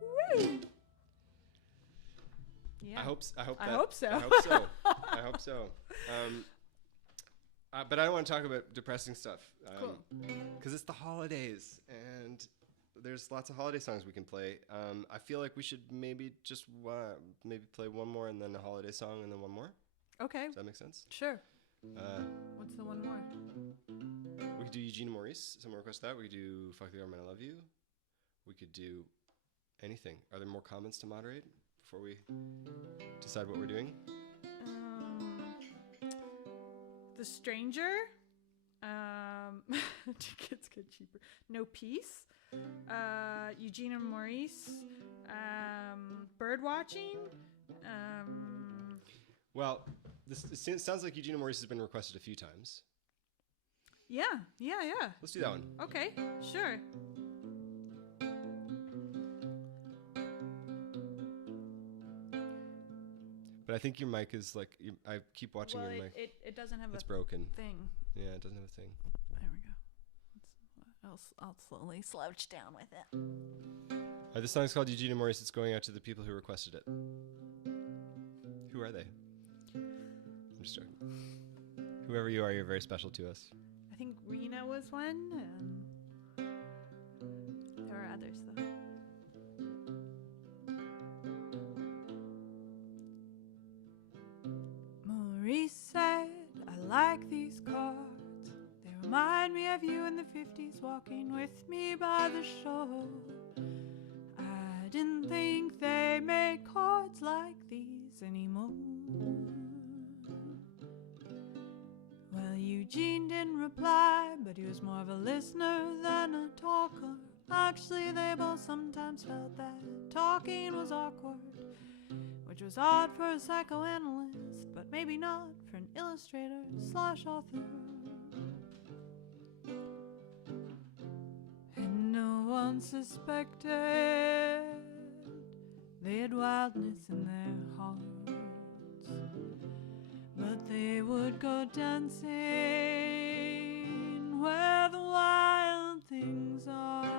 Woo! Yeah. I hope so. I hope so. I hope so. But I don't want to talk about depressing stuff. Cool. Because it's the holidays, and there's lots of holiday songs we can play. I feel like we should maybe just maybe play one more and then a holiday song and then one more. Okay. Does that make sense? Sure. What's the one more? We could do Eugene and Maurice. Someone request that. We could do Fuck the Government, I Love You. We could do anything. Are there more comments to moderate before we decide what we're doing? The Stranger. Tickets get cheaper. No Peace. Eugene and Maurice. Bird Watching. Well, this sounds like Eugene and Maurice has been requested a few times. Yeah. Let's do that one. Okay, sure. But I think your mic is like, I keep watching Well, your mic. it doesn't have It's a broken. thing. Yeah, it doesn't have a thing. There we go. I'll slowly slouch down with it. This song's called Eugene and Maurice. It's going out to the people who requested it. Who are they? I'm just joking. Whoever you are, you're very special to us. I think Rena was one, and there are others though. Maurice said, I like these chords. They remind me of you in the 50s walking with me by the shore. I didn't think they made chords like these anymore. Well, Eugene didn't reply, but he was more of a listener than a talker. Actually, they both sometimes felt that talking was awkward, which was odd for a psychoanalyst, but maybe not for an illustrator/author. And no one suspected they had wildness in their hearts. but they would go dancing where the wild things are.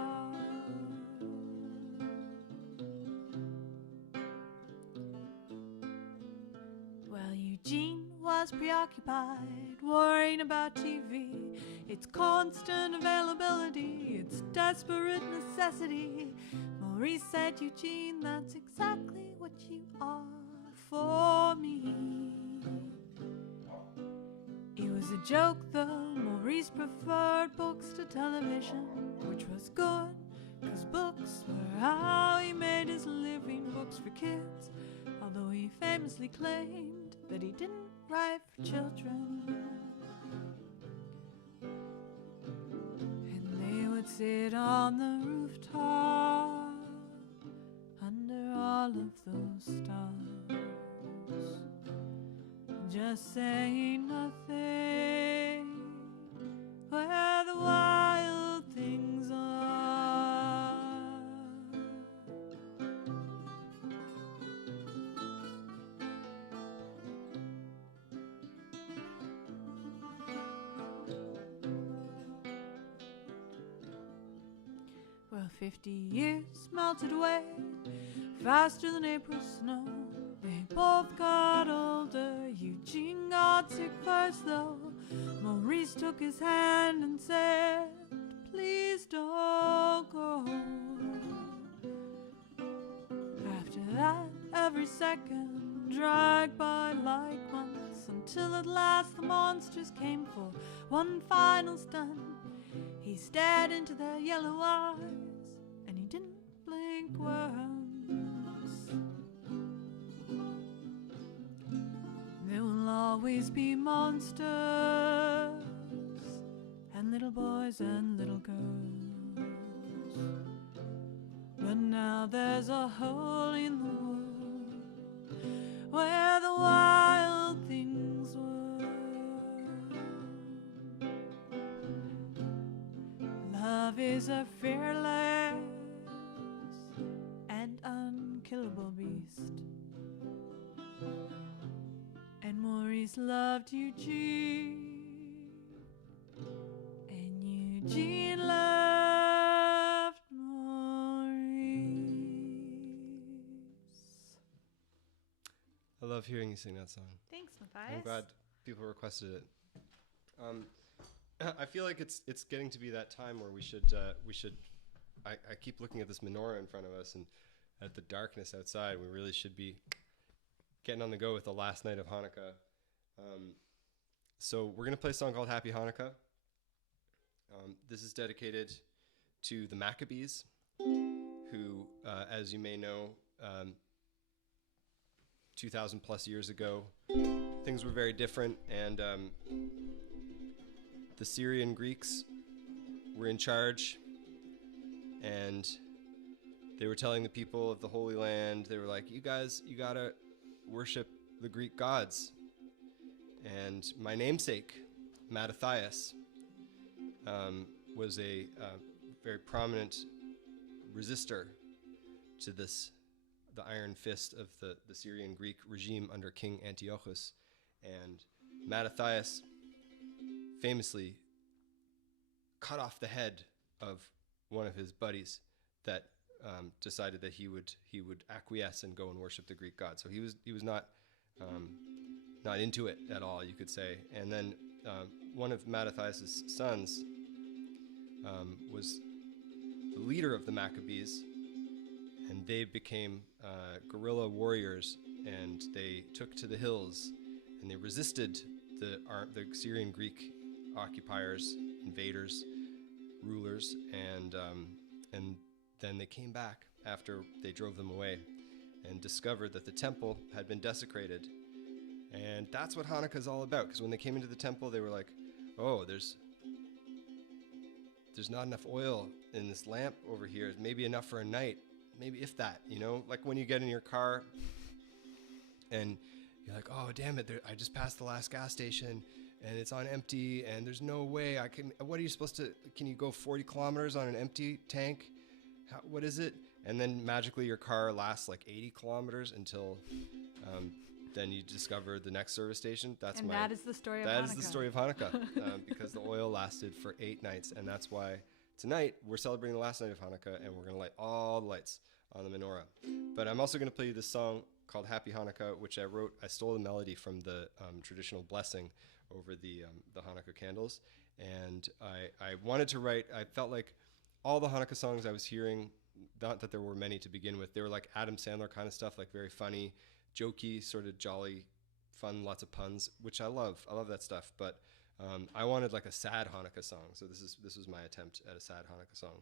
Well, Eugene was preoccupied, worrying about TV, its constant availability, its desperate necessity. Maurice said, Eugene, that's exactly what you are for me. It was a joke, though. Maurice preferred books to television, which was good, 'cause books were how he made his living. Books for kids, although he famously claimed that he didn't write for children. And they would sit on the rooftop under all of those stars, just saying nothing where the wild things are. Well, 50 years melted away faster than April snow. They both got older. Eugene got sick first, though. Maurice took his hand and said, please don't go. After that, every second dragged by like months, until at last the monsters came for one final stunt. He stared into their yellow eyes, and he didn't blink once. There will always be monsters, and little boys and little girls. But now there's a hole in the wood where the wild things were. Love is a fearless and unkillable beast. And Maurice loved Eugene, and Eugene loved Maurice. I love hearing you sing that song. Thanks, Matthias. I'm glad people requested it. I feel like it's getting to be that time where we should. I keep looking at this menorah in front of us and at the darkness outside. We really should be getting on the go with the last night of Hanukkah. So we're gonna play a song called Happy Hanukkah. This is dedicated to the Maccabees, who, as you may know, 2,000 plus years ago, things were very different, and the Syrian Greeks were in charge, and they were telling the people of the Holy Land, they were like, you guys, you gotta worship the Greek gods. And my namesake, Mattathias, was a very prominent resistor to this, the iron fist of the Syrian Greek regime under King Antiochus. And Mattathias famously cut off the head of one of his buddies that decided that he would acquiesce and go and worship the Greek god. So he was not into it at all, you could say. And then one of Mattathias' sons was the leader of the Maccabees, and they became guerrilla warriors, and they took to the hills, and they resisted the Syrian Greek occupiers, invaders, rulers, and then they came back after they drove them away and discovered that the temple had been desecrated. And that's what Hanukkah is all about, because when they came into the temple, they were like, oh, there's not enough oil in this lamp over here. Maybe enough for a night, maybe if that, like when you get in your car and you're like, oh, damn it, I just passed the last gas station and it's on empty and there's no way I can, what are you supposed to, can you go 40 kilometers on an empty tank? What is it? And then magically your car lasts like 80 kilometers until then you discover the next service station. That is the story of That Hanukkah. is the story of Hanukkah, because the oil lasted for 8 nights, and that's why tonight we're celebrating the last night of Hanukkah, and we're going to light all the lights on the menorah. But I'm also going to play you this song called Happy Hanukkah, which I wrote. I stole the melody from the traditional blessing over the Hanukkah candles, and I wanted to write. I felt like all the Hanukkah songs I was hearing, not that there were many to begin with, they were like Adam Sandler kind of stuff, like very funny, jokey, sort of jolly, fun, lots of puns, which I love. I love that stuff. But I wanted like a sad Hanukkah song, so this was my attempt at a sad Hanukkah song.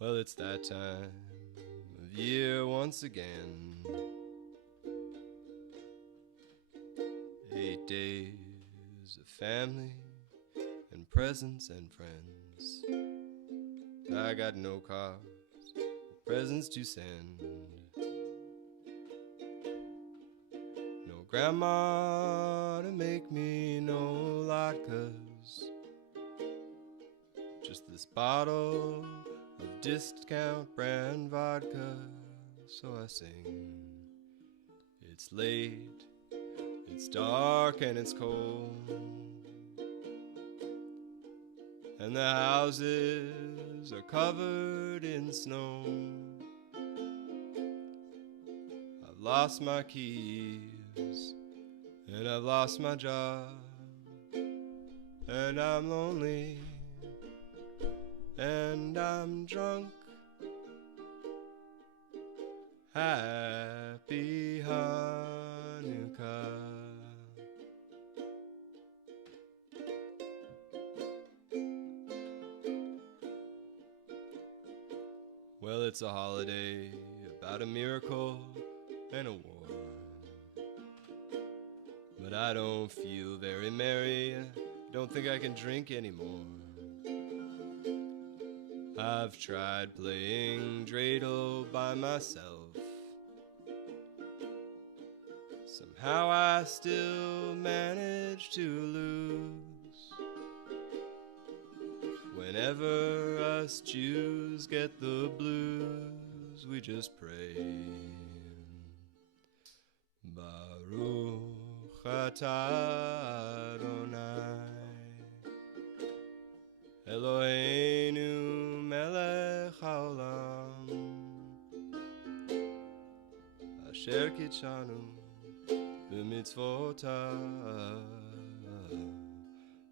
Well, it's that time of year once again. 8 days of family and presents and friends. I got no cards, presents to send. No grandma to make me no latkes. Just this bottle of discount brand vodka. So I sing. It's late, it's dark and it's cold, and the houses are covered in snow. I've lost my keys, and I've lost my job, and I'm lonely, and I'm drunk. Happy Hanukkah. Well, it's a holiday about a miracle and a war, but I don't feel very merry. Don't think I can drink anymore. I've tried playing dreidel by myself. Somehow I still manage to lose. Whenever us Jews get the blues, we just pray. Baruch atah Adonai Eloheinu melech haolam asher kitshanu b'mitzvotav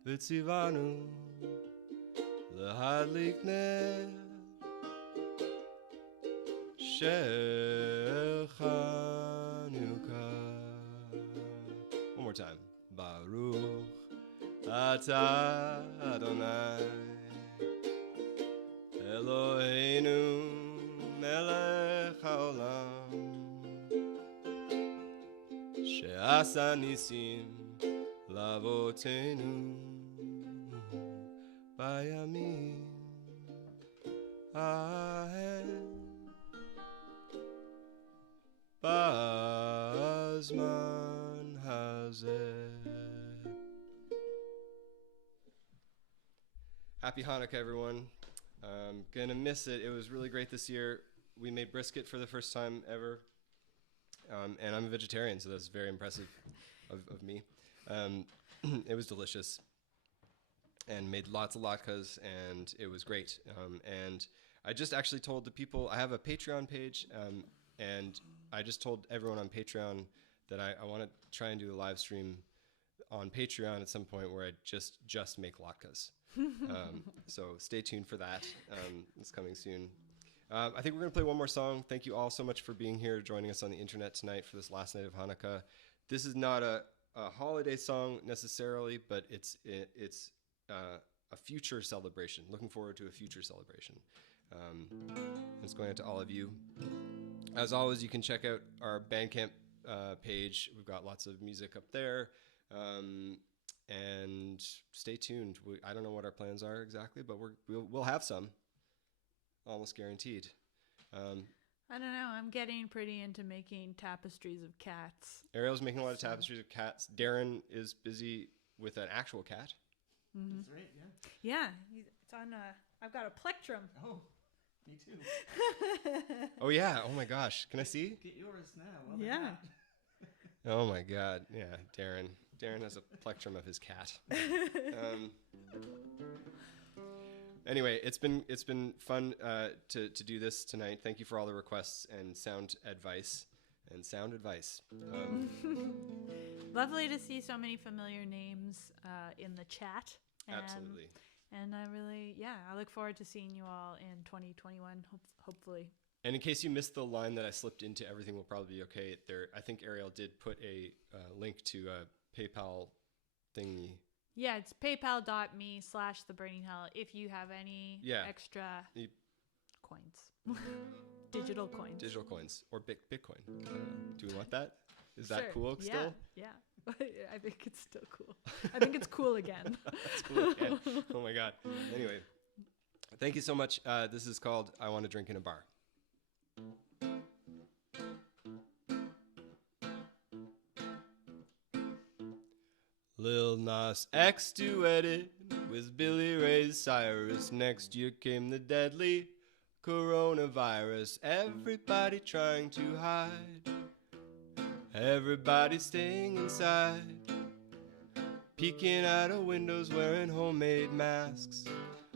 v'tzivanu lahadlik ner shel Chanukah. One more time. Baruch atah Adonai Eloheinu melech haolam she'asa nisim lavotenu bayamim ahem bazman hazeh. Happy Hanukkah, everyone. Gonna miss it. It was really great this year. We made brisket for the first time ever. And I'm a vegetarian, so that's very impressive of me. It was delicious. And made lots of latkes, and it was great. And I just actually told the people, I have a Patreon page, and I just told everyone on Patreon that I want to try and do a live stream on Patreon at some point where I just make latkes. So stay tuned for that. It's coming soon. I think we're going to play one more song. Thank you all so much for being here, joining us on the internet tonight for this last night of Hanukkah. This is not a holiday song necessarily, but it's a future celebration. Looking forward to a future celebration. It's going out to all of you. As always, you can check out our Bandcamp page. We've got lots of music up there. And stay tuned. I don't know what our plans are exactly, but we'll have some, almost guaranteed. I don't know. I'm getting pretty into making tapestries of cats. Ariel's making a lot of tapestries of cats. Darren is busy with an actual cat. Mm-hmm. That's right, yeah. Yeah, it's on. I've got a plectrum. Oh, me too. Oh yeah. Oh my gosh. Can I see? Get yours now. While they're Yeah. not. Oh my God. Yeah, Darren. Darren has a plectrum of his cat. Anyway, it's been fun to do this tonight. Thank you for all the requests and sound advice. Lovely to see so many familiar names in the chat. Absolutely. And I look forward to seeing you all in 2021, hopefully. And in case you missed the line that I slipped into, everything will probably be okay. There, I think Ariel did put a link to a PayPal thingy. Yeah, it's paypal.me/theburninghell if you have any extra coins. Digital coins. Digital coins or Bitcoin. Do we want that? Is that cool still? Yeah. I think it's still cool. I think it's cool again. It's cool again. Oh my God. Anyway, thank you so much. This is called I Want to Drink in a Bar. Lil Nas X duetted with Billy Ray Cyrus. Next year came the deadly coronavirus. Everybody trying to hide. Everybody staying inside. Peeking out of windows wearing homemade masks.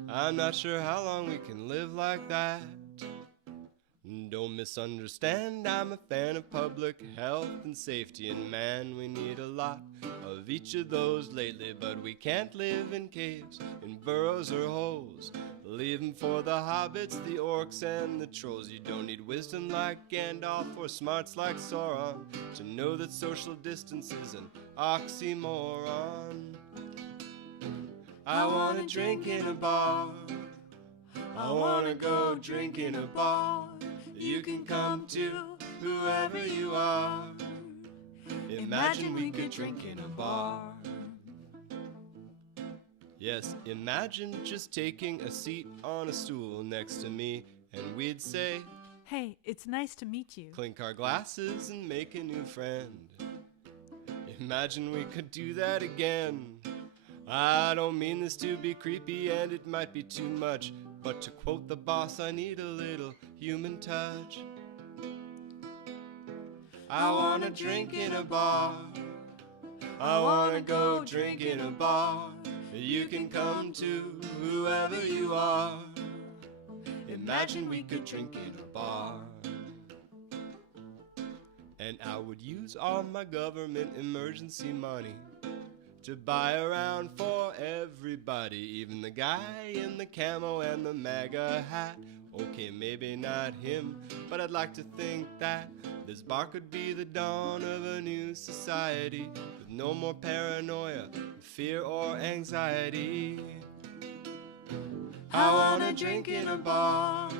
I'm not sure how long we can live like that. Don't misunderstand, I'm a fan of public health and safety. And man, we need a lot of each of those lately. But we can't live in caves, in burrows or holes. Leave 'em for the hobbits, the orcs and the trolls. You don't need wisdom like Gandalf or smarts like Sauron to know that social distance is an oxymoron. I wanna drink in a bar. I wanna go drink in a bar. You can come to whoever you are. Imagine we could drink in a bar. Yes, imagine just taking a seat on a stool next to me and we'd say, "Hey, it's nice to meet you." Clink our glasses and make a new friend. Imagine we could do that again. I don't mean this to be creepy and it might be too much, but to quote the boss, I need a little human touch. I wanna drink in a bar. I wanna go drink in a bar. You can come to whoever you are. Imagine we could drink in a bar. And I would use all my government emergency money to buy a round for everybody, even the guy in the camo and the MAGA hat. Okay, maybe not him, but I'd like to think that this bar could be the dawn of a new society with no more paranoia, fear, or anxiety. I wanna drink in a bar.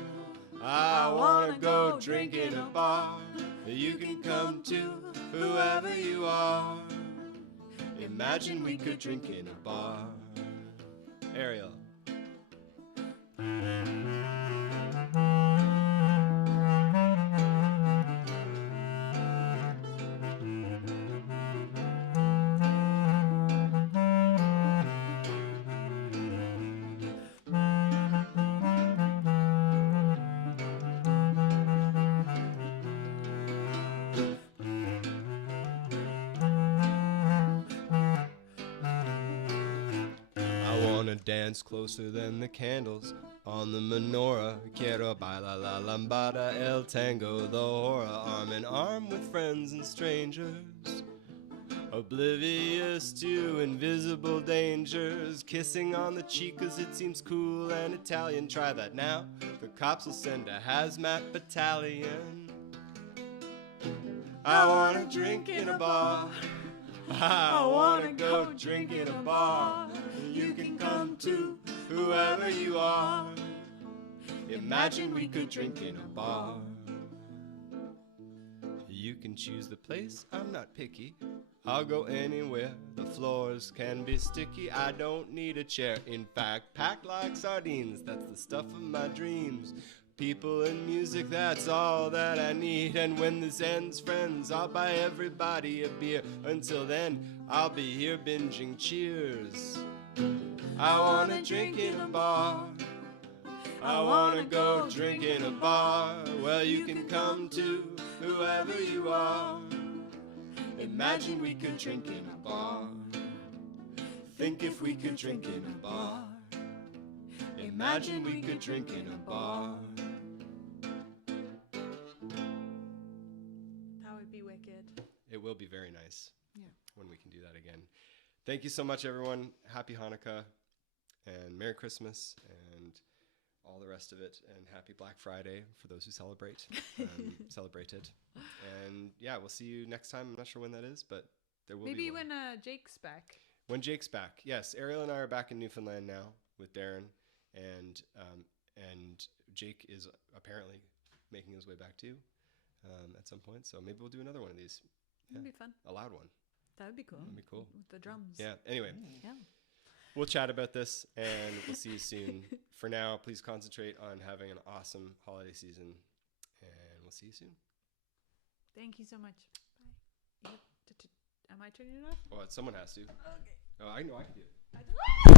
I wanna go drink in a bar. You can come to whoever you are. Imagine we could drink in a bar. Ariel. Dance closer than the candles on the menorah. Quiero bailar la lambada, el tango, the hora. Arm in arm with friends and strangers, oblivious to invisible dangers. Kissing on the cheek cause it seems cool and Italian. Try that now, the cops will send a hazmat battalion. I wanna drink in a bar. I wanna go drink in a bar. You can come to whoever you are. Imagine we could drink in a bar. You can choose the place, I'm not picky. I'll go anywhere, the floors can be sticky. I don't need a chair, in fact, packed like sardines. That's the stuff of my dreams. People and music, that's all that I need. And when this ends, friends, I'll buy everybody a beer. Until then, I'll be here binging Cheers. I wanna drink in a bar. I wanna go drink in a bar. Well, you can come too, whoever you are. Imagine we could drink in a bar. Think if we could drink in a bar. Imagine we could drink in a bar. That would be wicked. It will be very nice. Yeah. When we can do that again. Thank you so much, everyone. Happy Hanukkah and Merry Christmas and all the rest of it, and Happy Black Friday for those who celebrate it. And yeah, we'll see you next time. I'm not sure when that is, but there will Maybe be one. when Jake's back. When Jake's back. Yes, Ariel and I are back in Newfoundland now with Darren, and Jake is apparently making his way back too at some point. So maybe we'll do another one of these. That'd be fun. A loud one. That would be cool. That'd be cool. With the drums. Yeah. Anyway. Yeah. We'll chat about this, and we'll see you soon. For now, please concentrate on having an awesome holiday season, and we'll see you soon. Thank you so much. Bye. Am I turning it off? Well, someone has to. Okay. Oh, I know I can do it. I don't